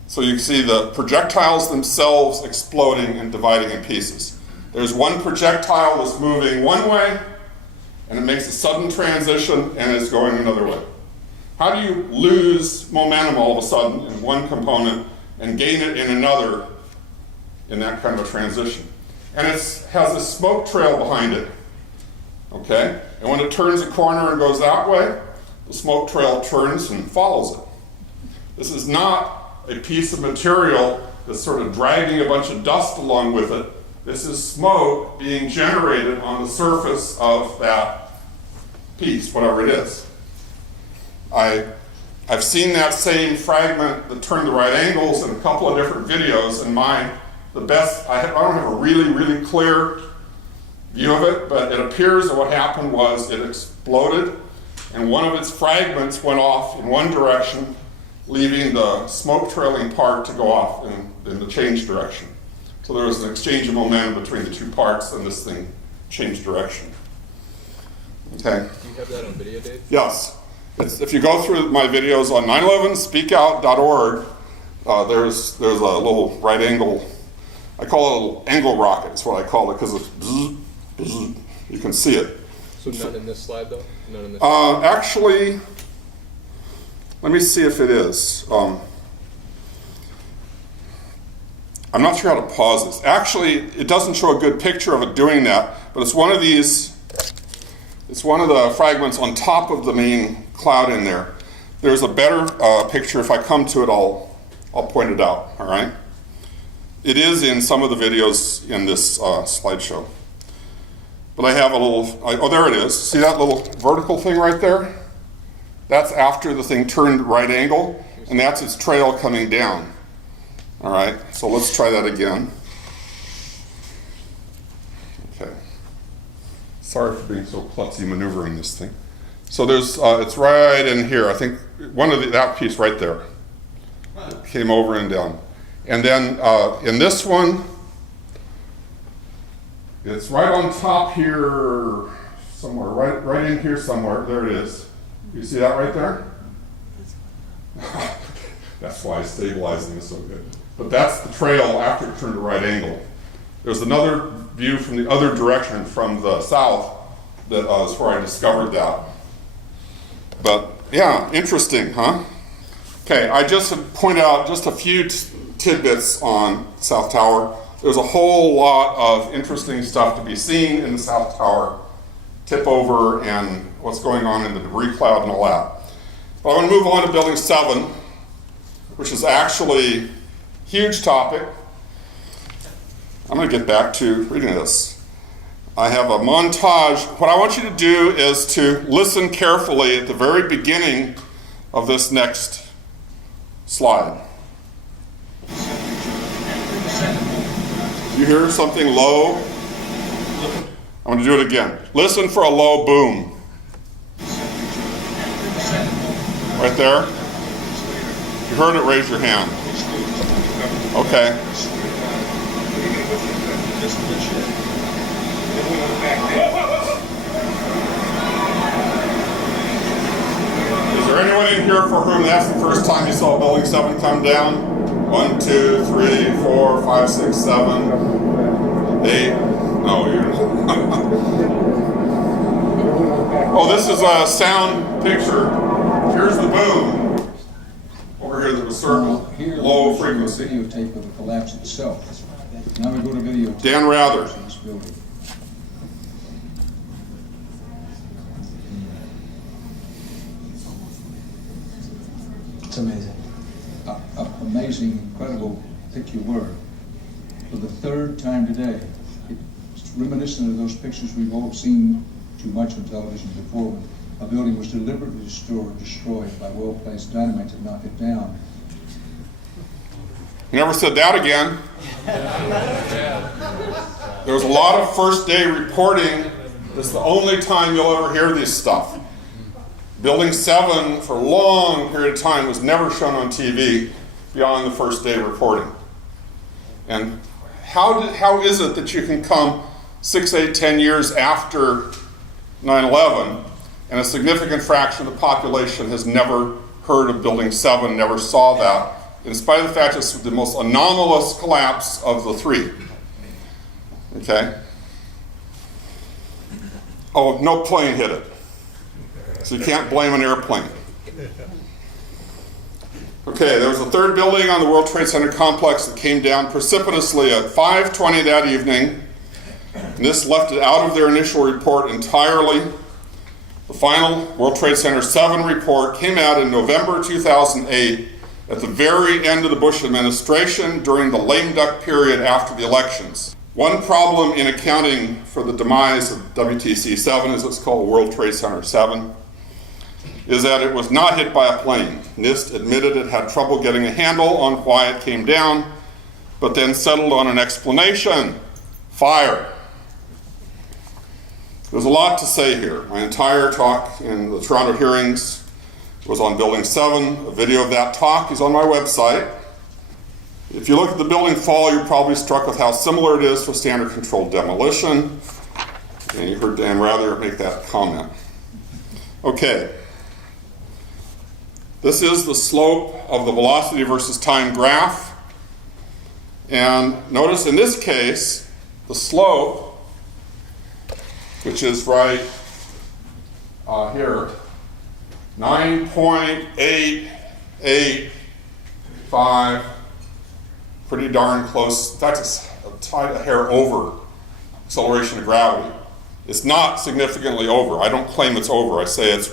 So you can see the projectiles themselves exploding and dividing in pieces. There's one projectile that's moving one way, and it makes a sudden transition and is going another way. How do you lose momentum all of a sudden in one component and gain it in another in that kind of a transition? And it has a smoke trail behind it, okay? And when it turns a corner and goes that way, the smoke trail turns and follows it. This is not a piece of material that's sort of dragging a bunch of dust along with it. This is smoke being generated on the surface of that piece, whatever it is. I've seen that same fragment that turned the right angles in a couple of different videos, and I don't have a really, really clear view of it, but it appears that what happened was it exploded, and one of its fragments went off in one direction, leaving the smoke trailing part to go off in the change direction. So there was an exchange of momentum between the two parts, and this thing changed direction. Okay. Do you have that on video, Dave? Yes. If you go through my videos on 911speakout.org, there's a little right angle, I call it a little angle rocket, is what I call it, because it's bzz, bzz, you can see it. So none in this slide, though? None in this Actually, let me see if it is. I'm not sure how to pause this. Actually, it doesn't show a good picture of it doing that, but it's one of these, it's one of the fragments on top of the main cloud in there. There's a better picture. If I come to it, I'll point it out, all right? It is in some of the videos in this slideshow. But I have a little, oh, there it is. See that little vertical thing right there? That's after the thing turned right angle, and that's its trail coming down. All right, so let's try that again. Okay. Sorry for being so klutzy maneuvering this thing. So there's, it's right in here. I think that piece right there came over and down. And then in this one, it's right on top here somewhere, right in here somewhere. There it is. You see that right there? That's why stabilizing is so good. but that's the trail after it turned a right angle. There's another view from the other direction, from the south, that is where I discovered that. But yeah, interesting, huh? Okay, I just pointed out just a few tidbits on South Tower. There's a whole lot of interesting stuff to be seen in the South Tower, tip over and what's going on in the debris cloud and all that. But I want to move on to Building 7, which is actually a huge topic. I'm going to get back to reading this. I have a montage. What I want you to do is to listen carefully at the very beginning of this next slide. You hear something low? I'm going to do it again. Listen for a low boom. Right there? You heard it, raise your hand. Okay. Is there anyone in here for whom that's the first time you saw Building 7 come down? 1, 2, 3, 4, 5, 6, 7, 8. No, you're Oh, this is a sound picture. Here's the boom. Over here, there's a circle. Low frequency. Videotape of the collapse itself. Now we go to video. Dan Rather. It's amazing. Amazing, incredible, pick your word. For the third time today, it's reminiscent of those pictures we've all seen too much on television before, when a building was deliberately destroyed by well-placed dynamite to knock it down. You never said that again. There was a lot of first day reporting. This is the only time you'll ever hear this stuff. Building 7, for a long period of time, was never shown on TV beyond the first day reporting. And how is it that you can come 6, 8, 10 years after 9/11 and a significant fraction of the population has never heard of Building 7, never saw that, in spite of the fact it's the most anomalous collapse of the three? Okay? Oh, no plane hit it. So you can't blame an airplane. Okay, there was a third building on the World Trade Center complex that came down precipitously at 5:20 that evening. And this left it out of their initial report entirely. The final World Trade Center 7 report came out in November 2008 at the very end of the Bush administration during the lame duck period after the elections. One problem in accounting for the demise of WTC 7, as it's called, World Trade Center 7, is that it was not hit by a plane. NIST admitted it had trouble getting a handle on why it came down, but then settled on an explanation: fire. There's a lot to say here. My entire talk in the Toronto hearings was on Building 7. A video of that talk is on my website. If you look at the building fall, you're probably struck with how similar it is to a standard controlled demolition. And you heard Dan Rather make that comment. Okay. This is the slope of the velocity versus time graph. And notice in this case, the slope, which is right here, 9.885, pretty darn close. In fact, it's a hair over acceleration of gravity. It's not significantly over. I don't claim it's over. I say it's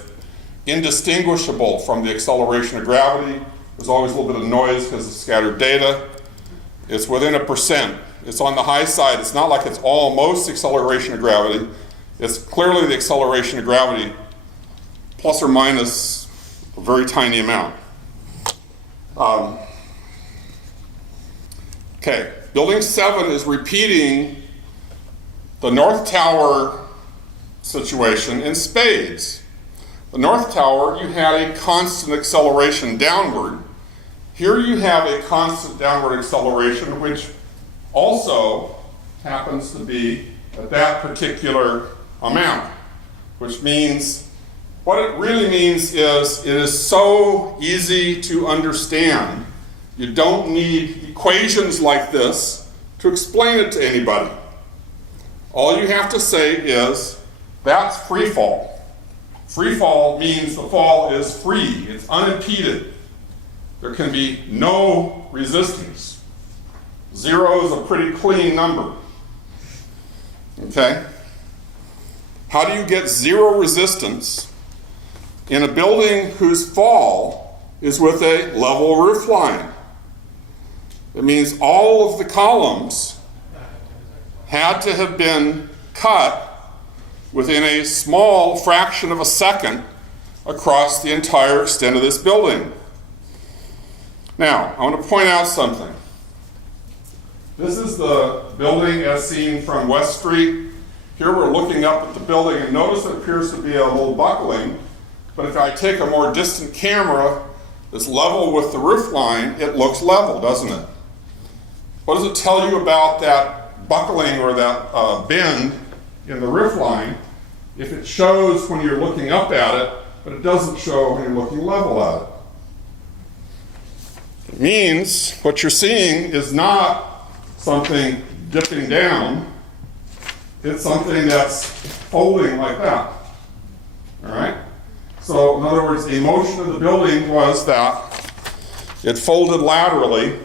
indistinguishable from the acceleration of gravity. There's always a little bit of noise because of scattered data. It's within 1%. It's on the high side. It's not like it's almost acceleration of gravity. It's clearly the acceleration of gravity plus or minus a very tiny amount. Okay, Building 7 is repeating the North Tower situation in spades. The North Tower, you had a constant acceleration downward. Here you have a constant downward acceleration, which also happens to be at that particular amount, which means, what it really means is it is so easy to understand You don't need equations like this to explain it to anybody. All you have to say is, that's free fall. Free fall means the fall is free, it's unimpeded. There can be no resistance. 0 is a pretty clean number. Okay? How do you get 0 resistance in a building whose fall is with a level roof line? It means all of the columns had to have been cut within a small fraction of a second across the entire extent of this building. Now, I want to point out something. This is the building as seen from West Street. Here we're looking up at the building, and notice it appears to be a little buckling, but if I take a more distant camera that's level with the roof line, it looks level, doesn't it? What does it tell you about that buckling or that bend in the roof line if it shows when you're looking up at it, but it doesn't show when you're looking level at it? It means what you're seeing is not something dipping down, it's something that's folding like that. All right? So, in other words, the motion of the building was that it folded laterally.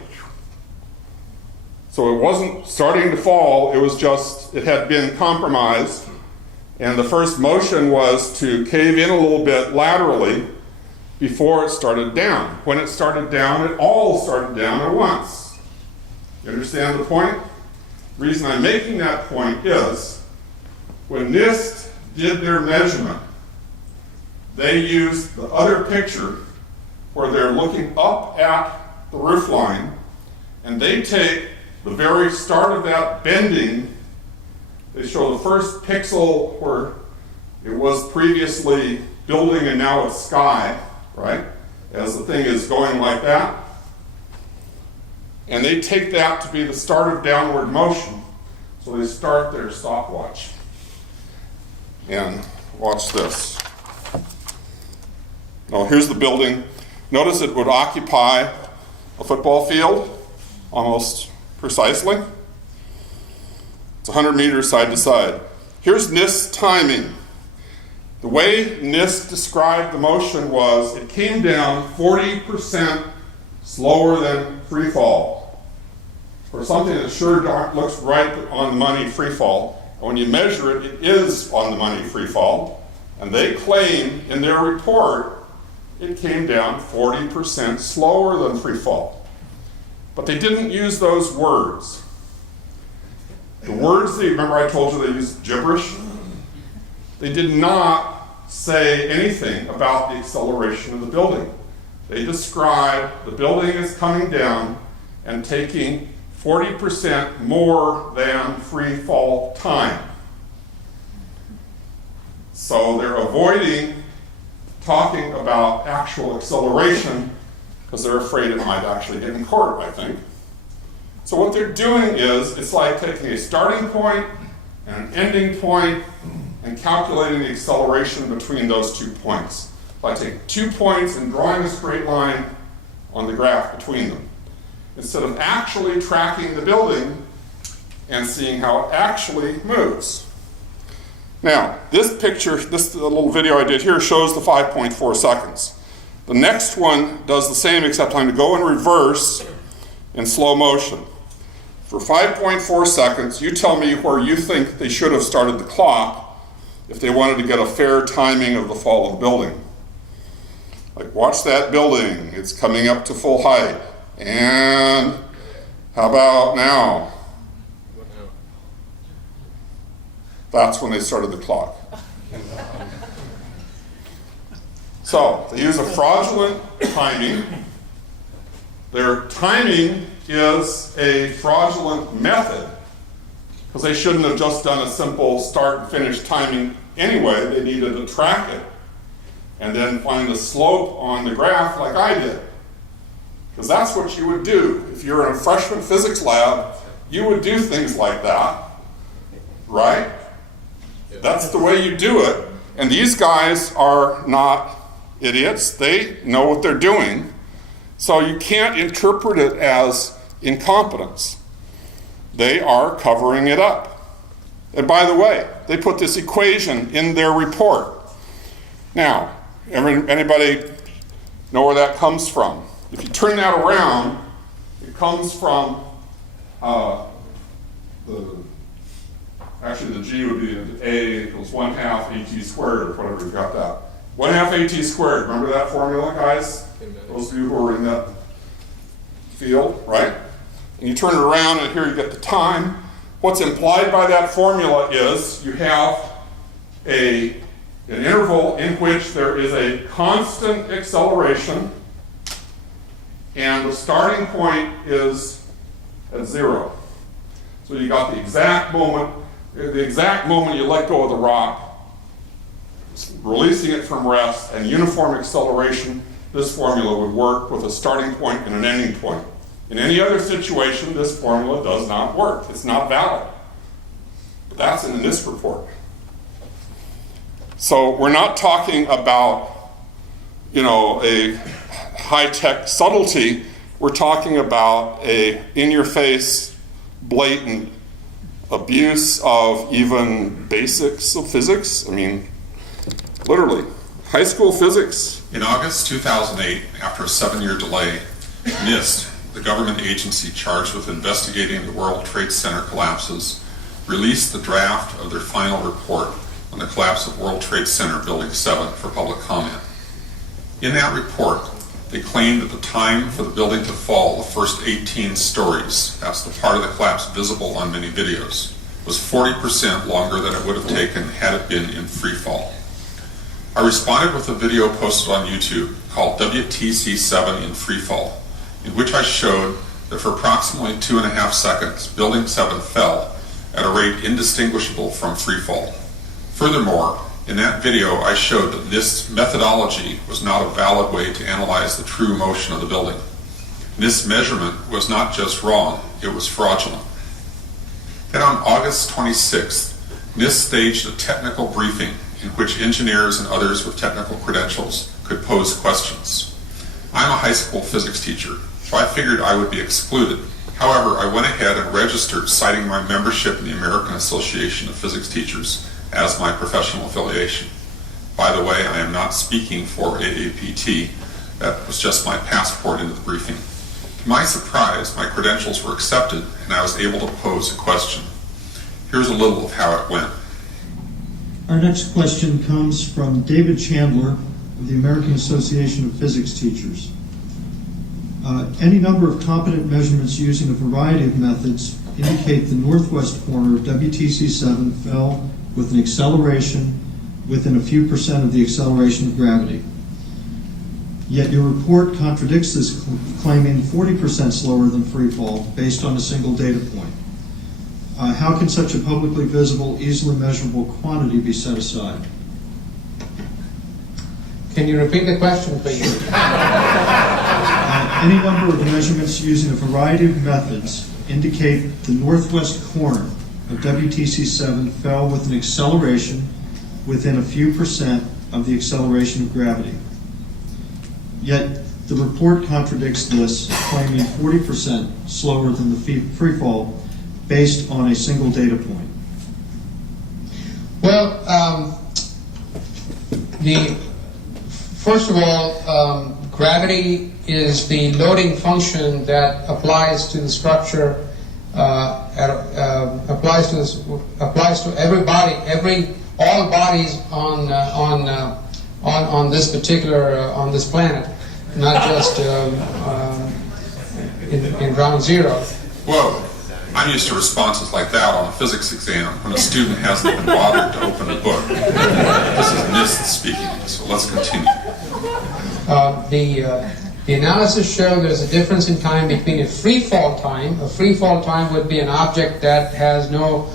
So it wasn't starting to fall, it was just, it had been compromised. And the first motion was to cave in a little bit laterally before it started down. When it started down, it all started down at once. You understand the point? The reason I'm making that point is, when NIST did their measurement, they used the other picture where they're looking up at the roof line, and they take the very start of that bending. They show the first pixel where it was previously building and now it's sky, right? As the thing is going like that. And they take that to be the start of downward motion. So they start their stopwatch. And watch this. Now here's the building. Notice it would occupy a football field almost precisely. It's 100 meters side to side. Here's NIST timing. The way NIST described the motion was it came down 40% slower than free fall. For something that sure looks right on the money free fall, and when you measure it, it is on the money free fall. And they claim in their report it came down 40% slower than free fall. But they didn't use those words. The words, remember I told you they used gibberish? They did not say anything about the acceleration of the building. They described the building as coming down and taking 40% more than free fall time. So they're avoiding talking about actual acceleration because they're afraid it might actually get in court, I think. So what they're doing is, it's like taking a starting point and an ending point and calculating the acceleration between those 2 points. If I take 2 points and drawing a straight line on the graph between them, instead of actually tracking the building and seeing how it actually moves. Now, this picture, this little video I did here shows the 5.4 seconds. The next one does the same, except I'm going to go in reverse in slow motion. For 5.4 seconds, you tell me where you think they should have started the clock if they wanted to get a fair timing of the fall of the building. Like, watch that building, it's coming up to full height. And how about now? That's when they started the clock. So, they use a fraudulent timing. Their timing is a fraudulent method because they shouldn't have just done a simple start and finish timing anyway. They needed to track it and then find a slope on the graph like I did. Because that's what you would do. If you're in a freshman physics lab, you would do things like that, right? That's the way you do it. And these guys are not idiots. They know what they're doing. So you can't interpret it as incompetence. They are covering it up. And by the way, they put this equation in their report. Now, anybody know where that comes from? If you turn that around, it comes from actually the G would be A equals 1/2 AT squared, or whatever, you've got that. 1/2 AT squared, remember that formula, guys? Those of you who are in that field, right? And you turn it around and here you get the time. What's implied by that formula is you have an interval in which there is a constant acceleration and the starting point is at 0. So you got the exact moment you let go of the rock, releasing it from rest, and uniform acceleration. This formula would work with a starting point and an ending point. In any other situation, this formula does not work. It's not valid. But that's in this report. So we're not talking about, a high-tech subtlety. We're talking about a in-your-face, blatant abuse of even basics of physics. I mean, literally, high school physics. In August 2008, after a 7-year delay, NIST, the government agency charged with investigating the World Trade Center collapses, released the draft of their final report on the collapse of World Trade Center Building 7 for public comment. In that report, they claimed that the time for the building to fall, the first 18 stories, that's the part of the collapse visible on many videos, was 40% longer than it would have taken had it been in free fall. I responded with a video posted on YouTube called WTC7 in Free Fall, in which I showed that for approximately 2.5 seconds, Building 7 fell at a rate indistinguishable from free fall. Furthermore, in that video, I showed that this methodology was not a valid way to analyze the true motion of the building. This measurement was not just wrong, it was fraudulent. Then on August 26th, NIST staged a technical briefing in which engineers and others with technical credentials could pose questions. I'm a high school physics teacher, so I figured I would be excluded. However, I went ahead and registered, citing my membership in the American Association of Physics Teachers as my professional affiliation. By the way, I am not speaking for AAPT. That was just my passport into the briefing. To my surprise, my credentials were accepted and I was able to pose a question. Here's a little of how it went. Our next question comes from David Chandler of the American Association of Physics Teachers. Any number of competent measurements using a variety of methods indicate the northwest corner of WTC7 fell with an acceleration within a few percent of the acceleration of gravity. Yet your report contradicts this, claiming 40% slower than free fall based on a single data point. How can such a publicly visible, easily measurable quantity be set aside? Can you repeat the question, please? Any number of measurements using a variety of methods indicate the northwest corner of WTC7 fell with an acceleration within a few percent of the acceleration of gravity. Yet the report contradicts this, claiming 40% slower than the free fall based on a single data point. Well, first of all, gravity is the loading function that applies to the structure, applies to every body, all bodies on this particular on this planet, not just in ground zero. Whoa. I'm used to responses like that on a physics exam when a student hasn't even bothered to open a book. This is NIST speaking, so let's continue. The analysis showed there's a difference in time between a free fall time. A free fall time would be an object that has no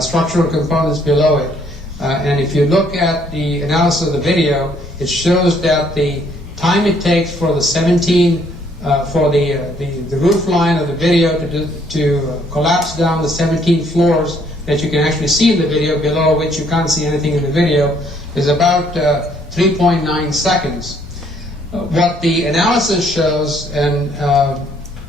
structural components below it. And if you look at the analysis of the video, it shows that the time it takes for the 17 for the roof line of the video to collapse down the 17 floors that you can actually see in the video, below which you can't see anything in the video, is about 3.9 seconds. what the analysis shows, and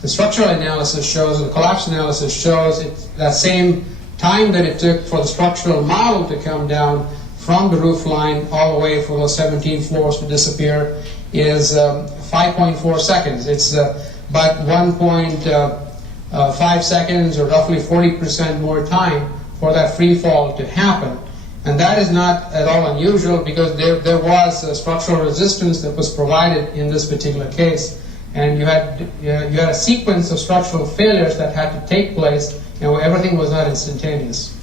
the structural analysis shows, and the collapse analysis shows, that same time that it took for the structural model to come down from the roof line all the way for those 17 floors to disappear is 5.4 seconds. It's about 1.5 seconds, or roughly 40% more time for that free fall to happen. And that is not at all unusual, because there was structural resistance that was provided in this particular case. And you had a sequence of structural failures that had to take place, and where everything was not instantaneous.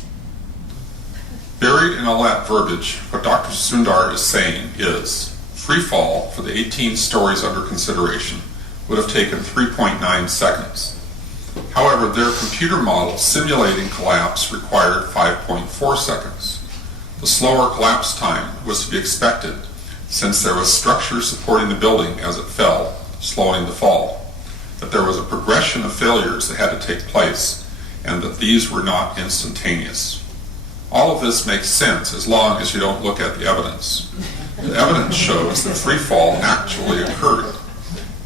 Buried in all that verbiage, what Dr. Sundar is saying is, free fall for the 18 stories under consideration would have taken 3.9 seconds. However, their computer model simulating collapse required 5.4 seconds. The slower collapse time was to be expected, since there was structure supporting the building as it fell, slowing the fall, that there was a progression of failures that had to take place, and that these were not instantaneous. All of this makes sense as long as you don't look at the evidence. The evidence shows that free fall actually occurred,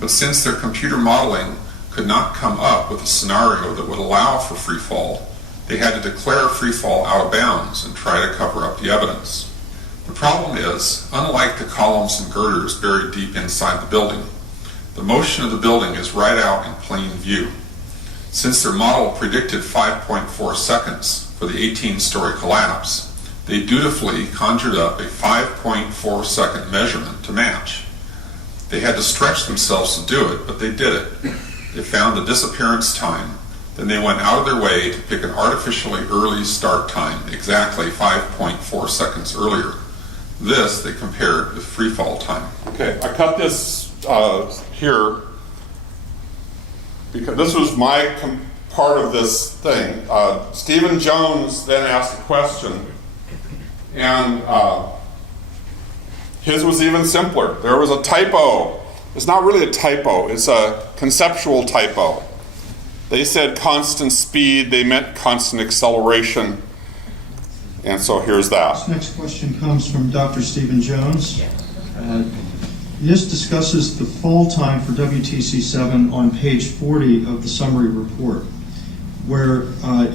but since their computer modeling could not come up with a scenario that would allow for free fall, they had to declare free fall out of bounds and try to cover up the evidence. The problem is, unlike the columns and girders buried deep inside the building, the motion of the building is right out in plain view. Since their model predicted 5.4 seconds for the 18-story collapse, they dutifully conjured up a 5.4 second measurement to match. They had to stretch themselves to do it, but they did it. They found the disappearance time, then they went out of their way to pick an artificially early start time, exactly 5.4 seconds earlier. This they compared with free fall time. Okay, I cut this here because this was my part of this thing. Stephen Jones then asked a question, and his was even simpler. There was a typo. It's not really a typo, it's a conceptual typo. They said constant speed, they meant constant acceleration. And so here's that. This next question comes from Dr. Stephen Jones. NIST discusses the fall time for WTC-7 on page 40 of the summary report, where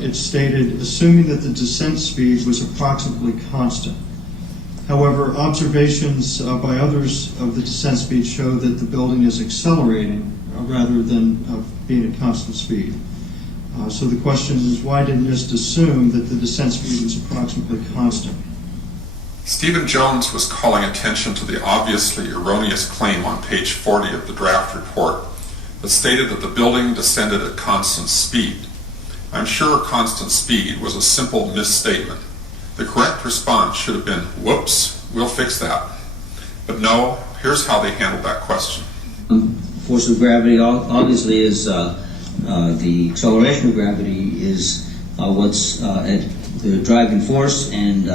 it's stated, assuming that the descent speed was approximately constant. However, observations by others of the descent speed show that the building is accelerating rather than being at constant speed. So the question is, why did NIST assume that the descent speed was approximately constant? Stephen Jones was calling attention to the obviously erroneous claim on page 40 of the draft report that stated that the building descended at constant speed. I'm sure constant speed was a simple misstatement. The correct response should have been, whoops, we'll fix that. But no, here's how they handled that question. Force of gravity obviously is the acceleration of gravity is what's at the driving force, and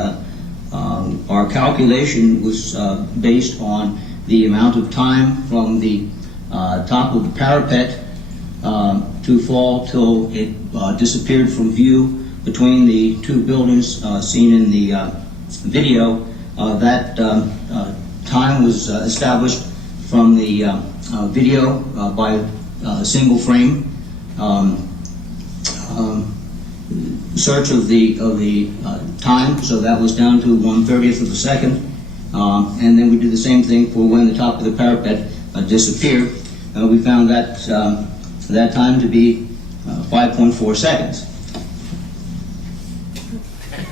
our calculation was based on the amount of time from the top of the parapet to fall till it disappeared from view between the two buildings seen in the video. That time was established from the video by a single frame search of the time, so that was down to 1/30th of a second, and then we did the same thing for when the top of the parapet disappeared. We found that that time to be 5.4 seconds.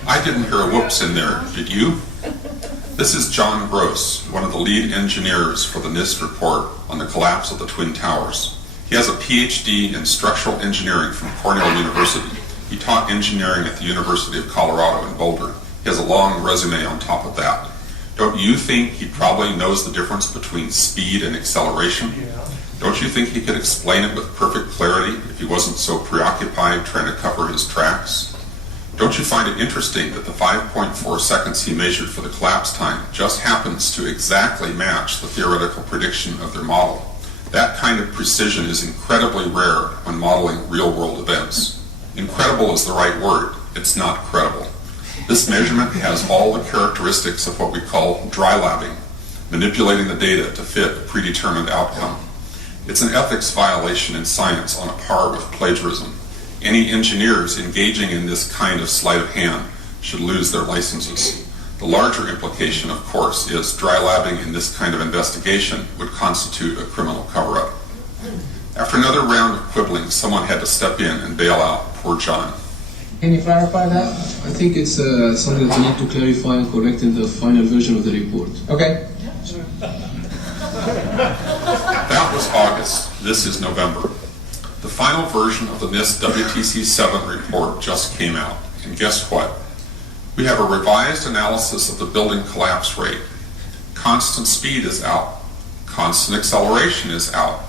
I didn't hear a whoops in there, did you? This is John Gross, one of the lead engineers for the NIST report on the collapse of the Twin Towers. He has a PhD in structural engineering from Cornell University. He taught engineering at the University of Colorado in Boulder. He has a long resume on top of that. Don't you think he probably knows the difference between speed and acceleration? Don't you think he could explain it with perfect clarity if he wasn't so preoccupied trying to cover his tracks? Don't you find it interesting that the 5.4 seconds he measured for the collapse time just happens to exactly match the theoretical prediction of their model? That kind of precision is incredibly rare when modeling real-world events. Incredible is the right word. It's not credible. This measurement has all the characteristics of what we call dry labbing. manipulating the data to fit a predetermined outcome. It's an ethics violation in science on a par with plagiarism. Any engineers engaging in this kind of sleight of hand should lose their licenses. The larger implication, of course, is dry labbing in this kind of investigation would constitute a criminal cover-up. After another round of quibbling, someone had to step in and bail out poor John. Can you clarify that? I think it's something that we need to clarify and correct in the final version of the report. Okay. That was August. This is November. The final version of the NIST WTC-7 report just came out. And guess what? We have a revised analysis of the building collapse rate. Constant speed is out. Constant acceleration is out.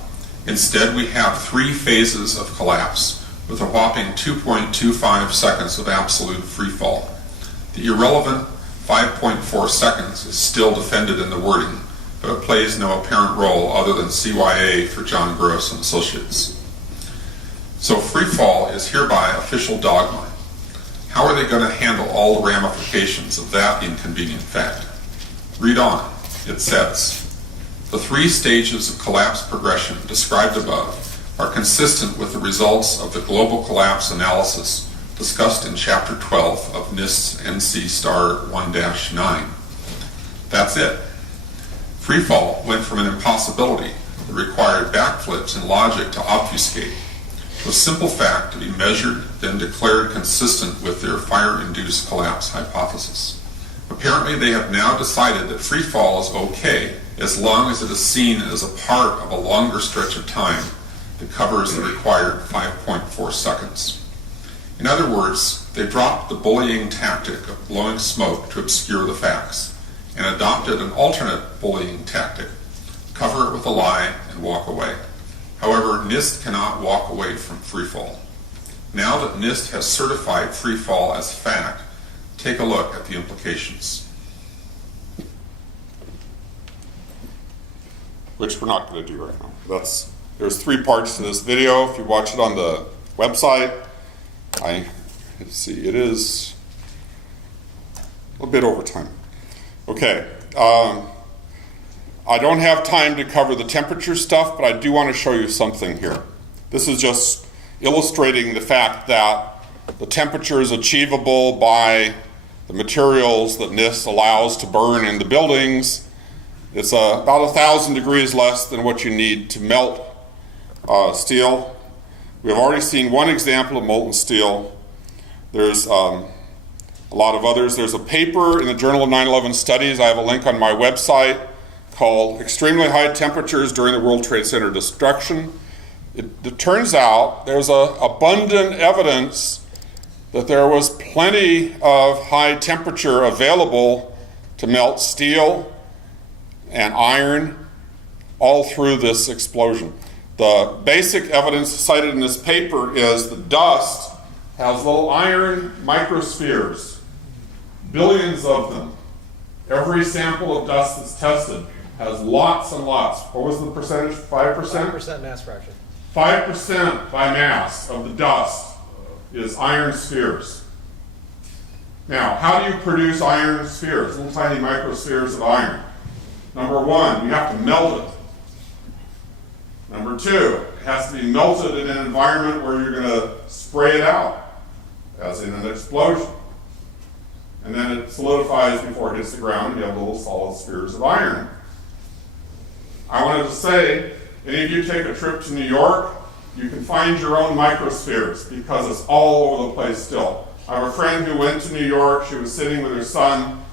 Instead, we have 3 phases of collapse with a whopping 2.25 seconds of absolute free fall. The irrelevant 5.4 seconds is still defended in the wording, but it plays no apparent role other than CYA for John Gross and Associates. So free fall is hereby official dogma. How are they going to handle all the ramifications of that inconvenient fact? Read on. It says, the 3 stages of collapse progression described above are consistent with the results of the global collapse analysis discussed in Chapter 12 of NIST's NC Star 1-9. That's it. Freefall went from an impossibility that required backflips and logic to obfuscate to a simple fact to be measured, then declared consistent with their fire-induced collapse hypothesis. Apparently, they have now decided that free fall is okay as long as it is seen as a part of a longer stretch of time that covers the required 5.4 seconds. In other words, they dropped the bullying tactic of blowing smoke to obscure the facts and adopted an alternate bullying tactic, cover it with a lie and walk away. However, NIST cannot walk away from freefall. Now that NIST has certified freefall as fact, take a look at the implications. Which we're not going to do right now. There's 3 parts to this video. If you watch it on the website, let's see, it is a little bit over time. Okay, I don't have time to cover the temperature stuff, but I do want to show you something here. This is just illustrating the fact that the temperature is achievable by the materials that NIST allows to burn in the buildings. It's about 1,000 degrees less than what you need to melt steel. We have already seen one example of molten steel. There's a lot of others. There's a paper in the Journal of 9/11 Studies. I have a link on my website called Extremely High Temperatures During the World Trade Center Destruction. It turns out there's abundant evidence that there was plenty of high temperature available to melt steel and iron all through this explosion. The basic evidence cited in this paper is the dust has little iron microspheres, billions of them. Every sample of dust that's tested has lots and lots. What was the percentage? 5%? 5% mass fraction. 5% by mass of the dust is iron spheres. Now, how do you produce iron spheres, little tiny microspheres of iron? Number 1, you have to melt it. Number 2, it has to be melted in an environment where you're going to spray it out, as in an explosion. And then it solidifies before it hits the ground, and you have little solid spheres of iron. I wanted to say, any of you take a trip to New York, you can find your own microspheres because it's all over the place still. I have a friend who went to New York. She was sitting with her son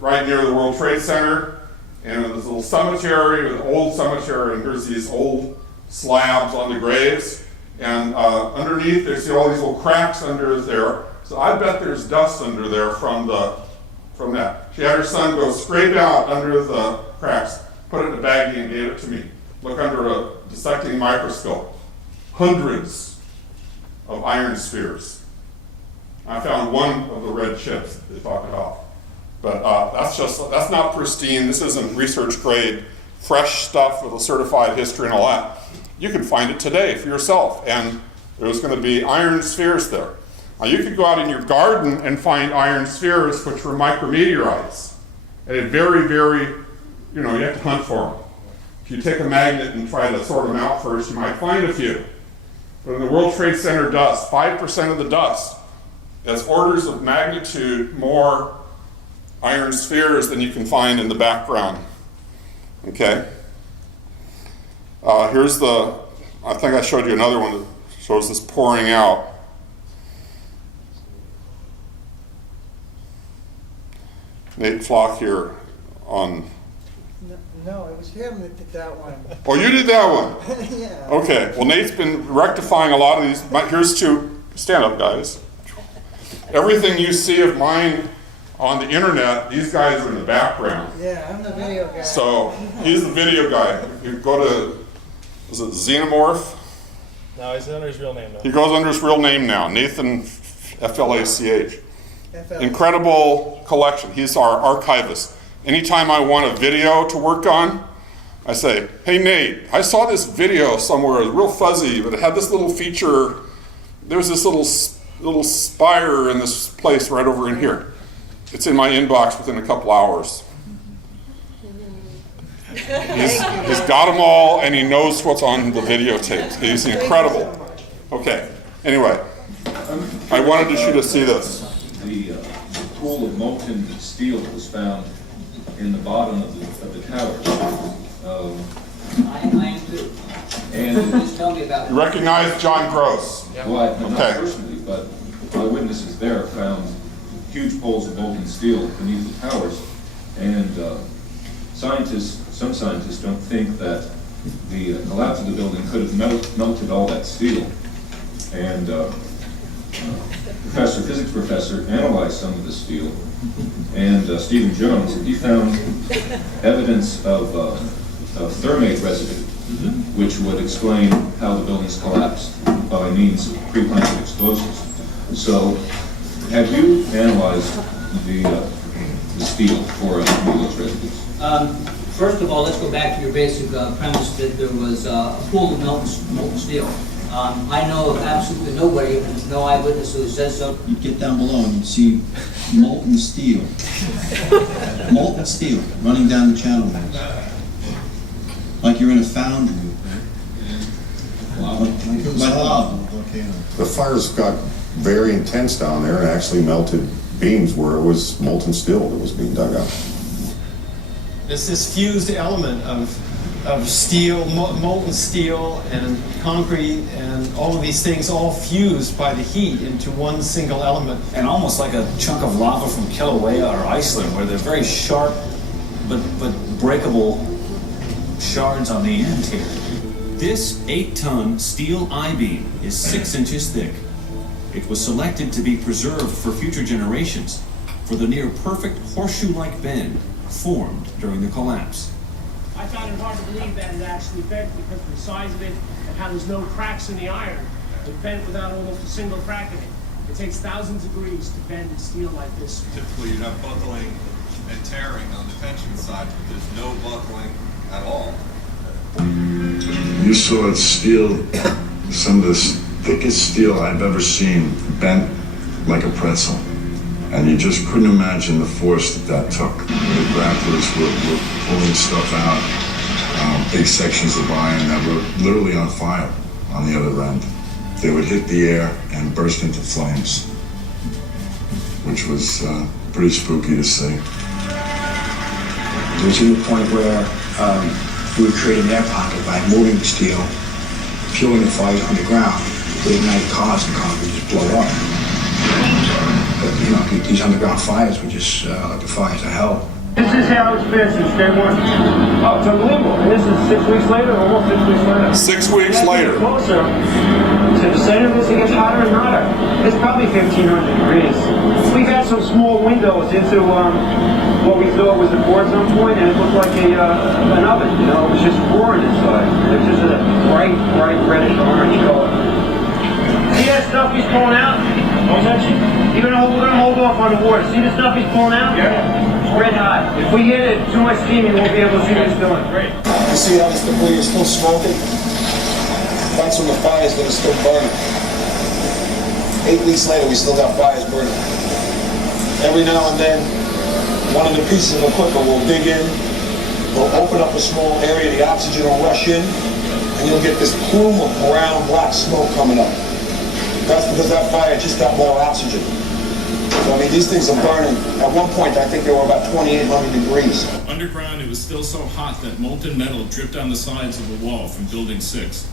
right near the World Trade Center, and this little cemetery, an old cemetery, and there's these old slabs on the graves, and underneath they see all these little cracks under there. So I bet there's dust under there from that. She had her son go scrape out under the cracks, put it in a baggie, and gave it to me. Look under a dissecting microscope. Hundreds of iron spheres. I found one of the red chips they talk about. But that's not pristine. This isn't research grade, fresh stuff with a certified history and all that. You can find it today for yourself, and there's going to be iron spheres there. Now you could go out in your garden and find iron spheres which were micrometeorites at a very, very you have to hunt for them. If you take a magnet and try to sort them out first, you might find a few. But in the World Trade Center dust, 5% of the dust has orders of magnitude more iron spheres than you can find in the background. Okay? Here's I think I showed you another one that shows this pouring out. Nate Flock here on... No, it was him that did that one. Oh, you did that one? Yeah. Okay, well, Nate's been rectifying a lot of these. Here's two. Stand up, guys. Everything you see of mine on the internet, these guys are in the background. Yeah, I'm the video guy. So he's the video guy. You go to, is it Xenomorph? No, he's under his real name now. He goes under his real name now, Nathan Flach. FL. Incredible collection. He's our archivist. Anytime I want a video to work on, I say, hey Nate, I saw this video somewhere, it was real fuzzy, but it had this little feature. There's this little spire in this place right over in here. It's in my inbox within a couple hours. He's got them all, and he knows what's on the videotapes. He's incredible. Okay, anyway, I wanted you to see this. The pool of molten steel that was found in the bottom of the tower. I am too. And Just tell me about it. You recognize John Gross? well, not Okay. personally, but eyewitnesses there found huge poles of molten steel beneath the towers. And some scientists don't think that the collapse of the building could have melted all that steel. And physics professor analyzed some of the steel, and Stephen Jones, and he found evidence of thermate residue, which would explain how the buildings collapsed by means of pre-planted explosives. So, have you analyzed the steel for those residues? First of all, let's go back to your basic premise that there was a pool of molten steel. I know of absolutely nobody, no eyewitness who says so. You get down below and you see molten steel. Molten steel running down the channel walls. Like you're in a foundry. Like lava. The fires got very intense down there and actually melted beams where it was molten steel that was being dug up. There's this fused element of steel, molten steel and concrete and all of these things all fused by the heat into one single element. And almost like a chunk of lava from Kilauea or Iceland, where they're very sharp but breakable shards on the end here. This 8-ton steel I-beam is 6 inches thick. It was selected to be preserved for future generations for the near perfect horseshoe-like bend formed during the collapse. I found it hard to believe that it actually bent because of the size of it and how there's no cracks in the iron. It bent without almost a single crack in it. It takes thousands of degrees to bend steel like this. Typically you'd have buckling and tearing on the tension side, but there's no buckling at all. You saw steel, some of the thickest steel I've ever seen, bent like a pretzel. And you just couldn't imagine the force that took. The grapplers were pulling stuff out, big sections of iron that were literally on fire on the other end. They would hit the air and burst into flames, which was pretty spooky to see. It was to the point where we would create an air pocket by moving steel, fueling the fires underground. They ignite cars and cars would just blow up. But these underground fires were just like the fires of hell. This is how it's been since day one. Oh, it's unbelievable. And this is 6 weeks later, almost 6 weeks later. 6 weeks later. Closer to the center of this, it gets hotter and hotter. It's probably 1,500 degrees. We've had some small windows into what we thought was the core at some point, and it looked like an oven. It was just roaring inside. It was just a bright reddish orange color. See that stuff he's pulling out? Don't touch it. We're gonna hold off on the water. See the stuff he's pulling out? Yeah. It's red hot. If we hit it too much steam, you won't be able to see what it's doing. Great. You see how this debris is still smoking? That's when the fire is going to still burn. 8 weeks later, we still got fires burning. Every now and then, one of the pieces of equipment will dig in, will open up a small area, the oxygen will rush in, and you'll get this plume of brown, black smoke coming up. That's because that fire just got more oxygen. So, I mean, these things are burning. At one point, I think they were about 2,800 degrees. Underground, it was still so hot that molten metal dripped down the sides of the wall from Building 6.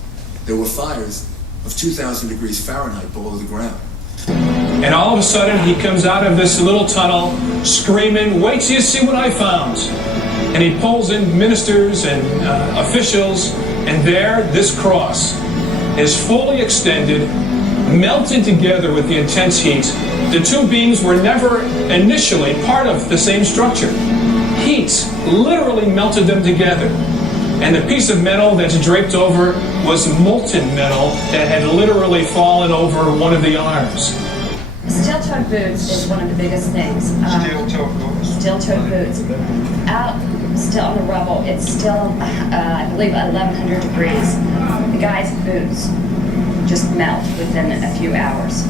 There were fires of 2,000 degrees Fahrenheit below the ground. And all of a sudden, he comes out of this little tunnel screaming, "Wait till you see what I found." And he pulls in ministers and officials, and there, this cross is fully extended, melted together with the intense heat. The two beams were never initially part of the same structure. Heat literally melted them together. And the piece of metal that's draped over was molten metal that had literally fallen over one of the arms. Steel-toed boots is one of the biggest things. Steel-toed boots. Out still on the rubble, it's still, I believe, 1,100 degrees. The guy's boots just melt within a few hours.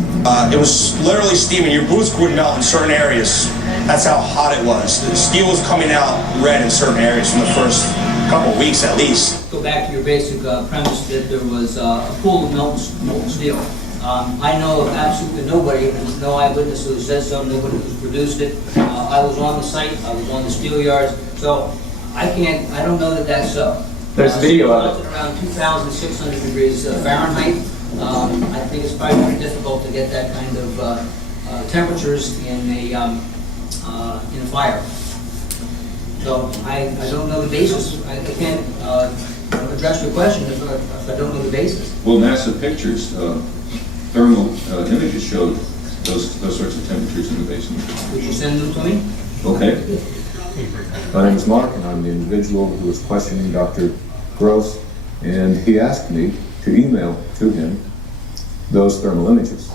It was literally steaming. Your boots would melt in certain areas. That's how hot it was. The steel was coming out red in certain areas from the first couple of weeks at least. Go back to your basic premise that there was a pool of molten steel. I know of absolutely nobody, there's no eyewitness who says so, nobody who's produced it. I was on the site, I was on the steel yards, so I don't know that that's so. There's video of it. Around 2,600 degrees Fahrenheit. I think it's probably very difficult to get that kind of temperatures in a fire. So I don't know the basis. I can't address your question if I don't know the basis. Well, NASA pictures, thermal images showed those sorts of temperatures in the basement. Would you send them to me? Okay. My name is Mark, and I'm the individual who was questioning Dr. Gross, and he asked me to email to him those thermal images.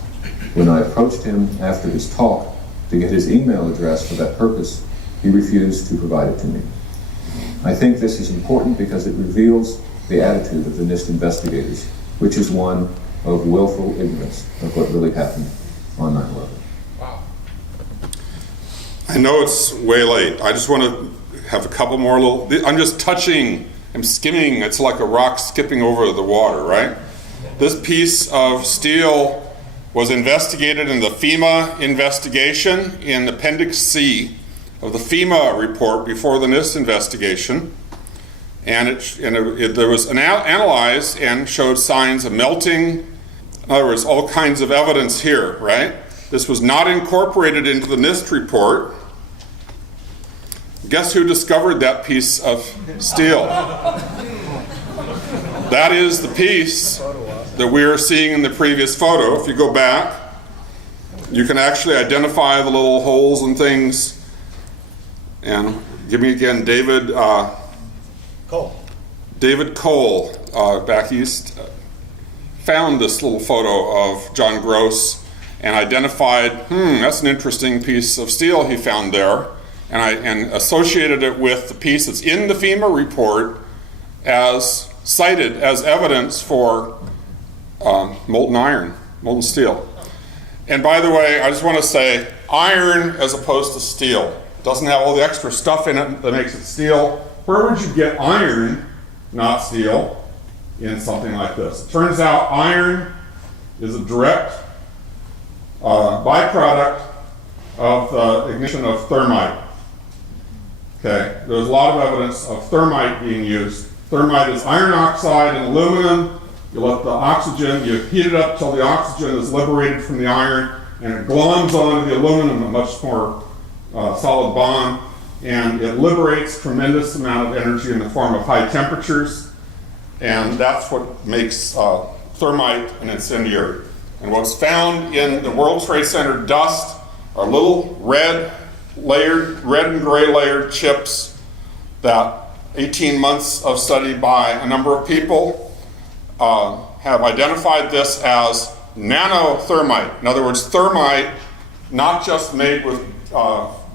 When I approached him after his talk to get his email address for that purpose, he refused to provide it to me. I think this is important because it reveals the attitude of the NIST investigators, which is one of willful ignorance of what really happened on 9/11. I know it's way late. I just want to have a couple more I'm just touching, I'm skimming, it's like a rock skipping over the water, right? This piece of steel was investigated in the FEMA investigation in Appendix C of the FEMA report before the NIST investigation. And there was analyzed and showed signs of melting. In other words, all kinds of evidence here, right? This was not incorporated into the NIST report. Guess who discovered that piece of steel? That is the piece that we are seeing in the previous photo. If you go back, you can actually identify the little holes and things. And give me again, David Cole. David Cole, back east, found this little photo of John Gross and identified, that's an interesting piece of steel he found there, and associated it with the piece that's in the FEMA report as cited as evidence for molten steel. And by the way, I just want to say, iron as opposed to steel. Doesn't have all the extra stuff in it that makes it steel. Where would you get iron, not steel, in something like this? It turns out iron is a direct byproduct of the ignition of thermite. Okay, there's a lot of evidence of thermite being used. Thermite is iron oxide and aluminum. You let the oxygen, you heat it up till the oxygen is liberated from the iron, and it gloms onto the aluminum, a much more solid bond, and it liberates tremendous amount of energy in the form of high temperatures, and that's what makes thermite an incendiary. And what's found in the World Trade Center dust are little red and gray layered chips that 18 months of study by a number of people have identified this as nanothermite. In other words, thermite not just made with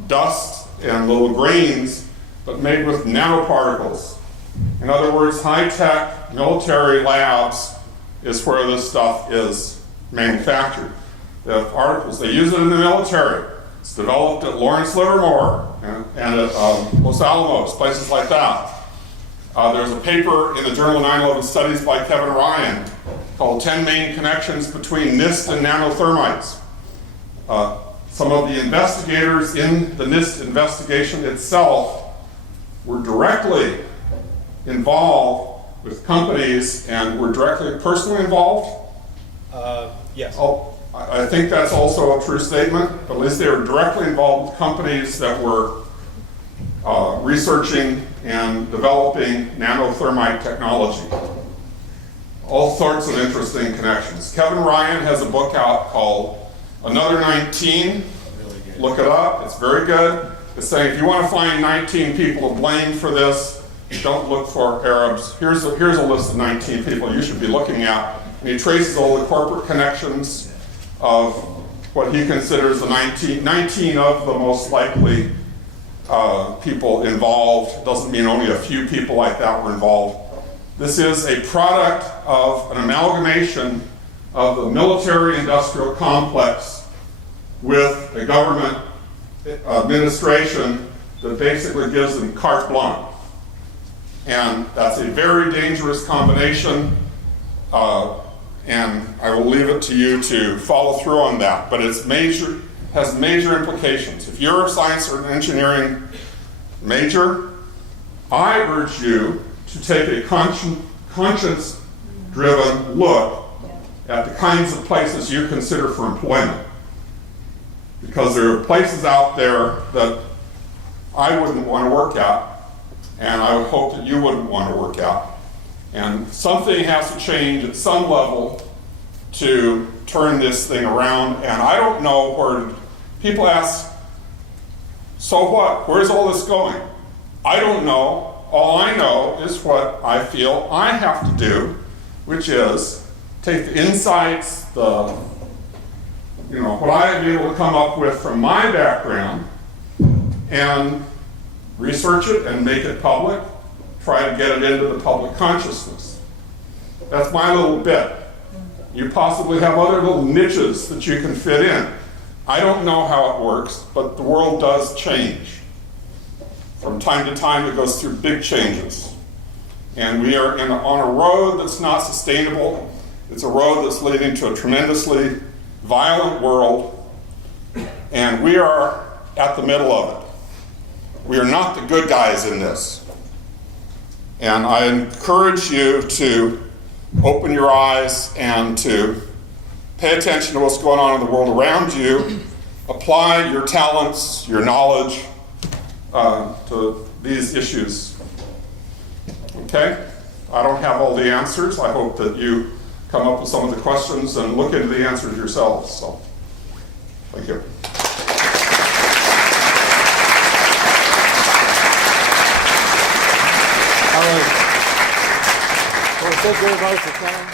dust and little grains, but made with nanoparticles. In other words, high-tech military labs is where this stuff is manufactured. They have articles, they use it in the military. It's developed at Lawrence Livermore and at Los Alamos, places like that. There's a paper in the Journal of 9/11 Studies by Kevin Ryan called 10 Main Connections Between NIST and Nanothermites. Some of the investigators in the NIST investigation itself were directly involved with companies and were directly personally involved. Yes. Oh, I think that's also a true statement. At least they were directly involved with companies that were researching and developing nanothermite technology. All sorts of interesting connections. Kevin Ryan has a book out called Another 19. Look it up. It's very good. It's saying if you want to find 19 people to blame for this, don't look for Arabs. Here's a list of 19 people you should be looking at. And he traces all the corporate connections of what he considers the 19 of the most likely people involved. Doesn't mean only a few people like that were involved. This is a product of an amalgamation of the military-industrial complex with a government administration that basically gives them carte blanche. And that's a very dangerous combination, and I will leave it to you to follow through on that. But it's has major implications. If you're a science or an engineering major, I urge you to take a conscience-driven look at the kinds of places you consider for employment. Because there are places out there that I wouldn't want to work at, and I would hope that you wouldn't want to work at. And something has to change at some level to turn this thing around. And I don't know where people ask, so what? Where's all this going? I don't know. All I know is what I feel I have to do, which is take the insights, what I've been able to come up with from my background and research it and make it public, try to get it into the public consciousness. That's my little bit. You possibly have other little niches that you can fit in. I don't know how it works, but the world does change. From time to time, it goes through big changes. And we are on a road that's not sustainable. It's a road that's leading to a tremendously violent world, and we are at the middle of it. We are not the good guys in this. And I encourage you to open your eyes and to pay attention to what's going on in the world around you. Apply your talents, your knowledge to these issues. Okay? I don't have all the answers. I hope that you come up with some of the questions and look into the answers yourselves. So, thank you. All right. Well, thank you everybody for coming.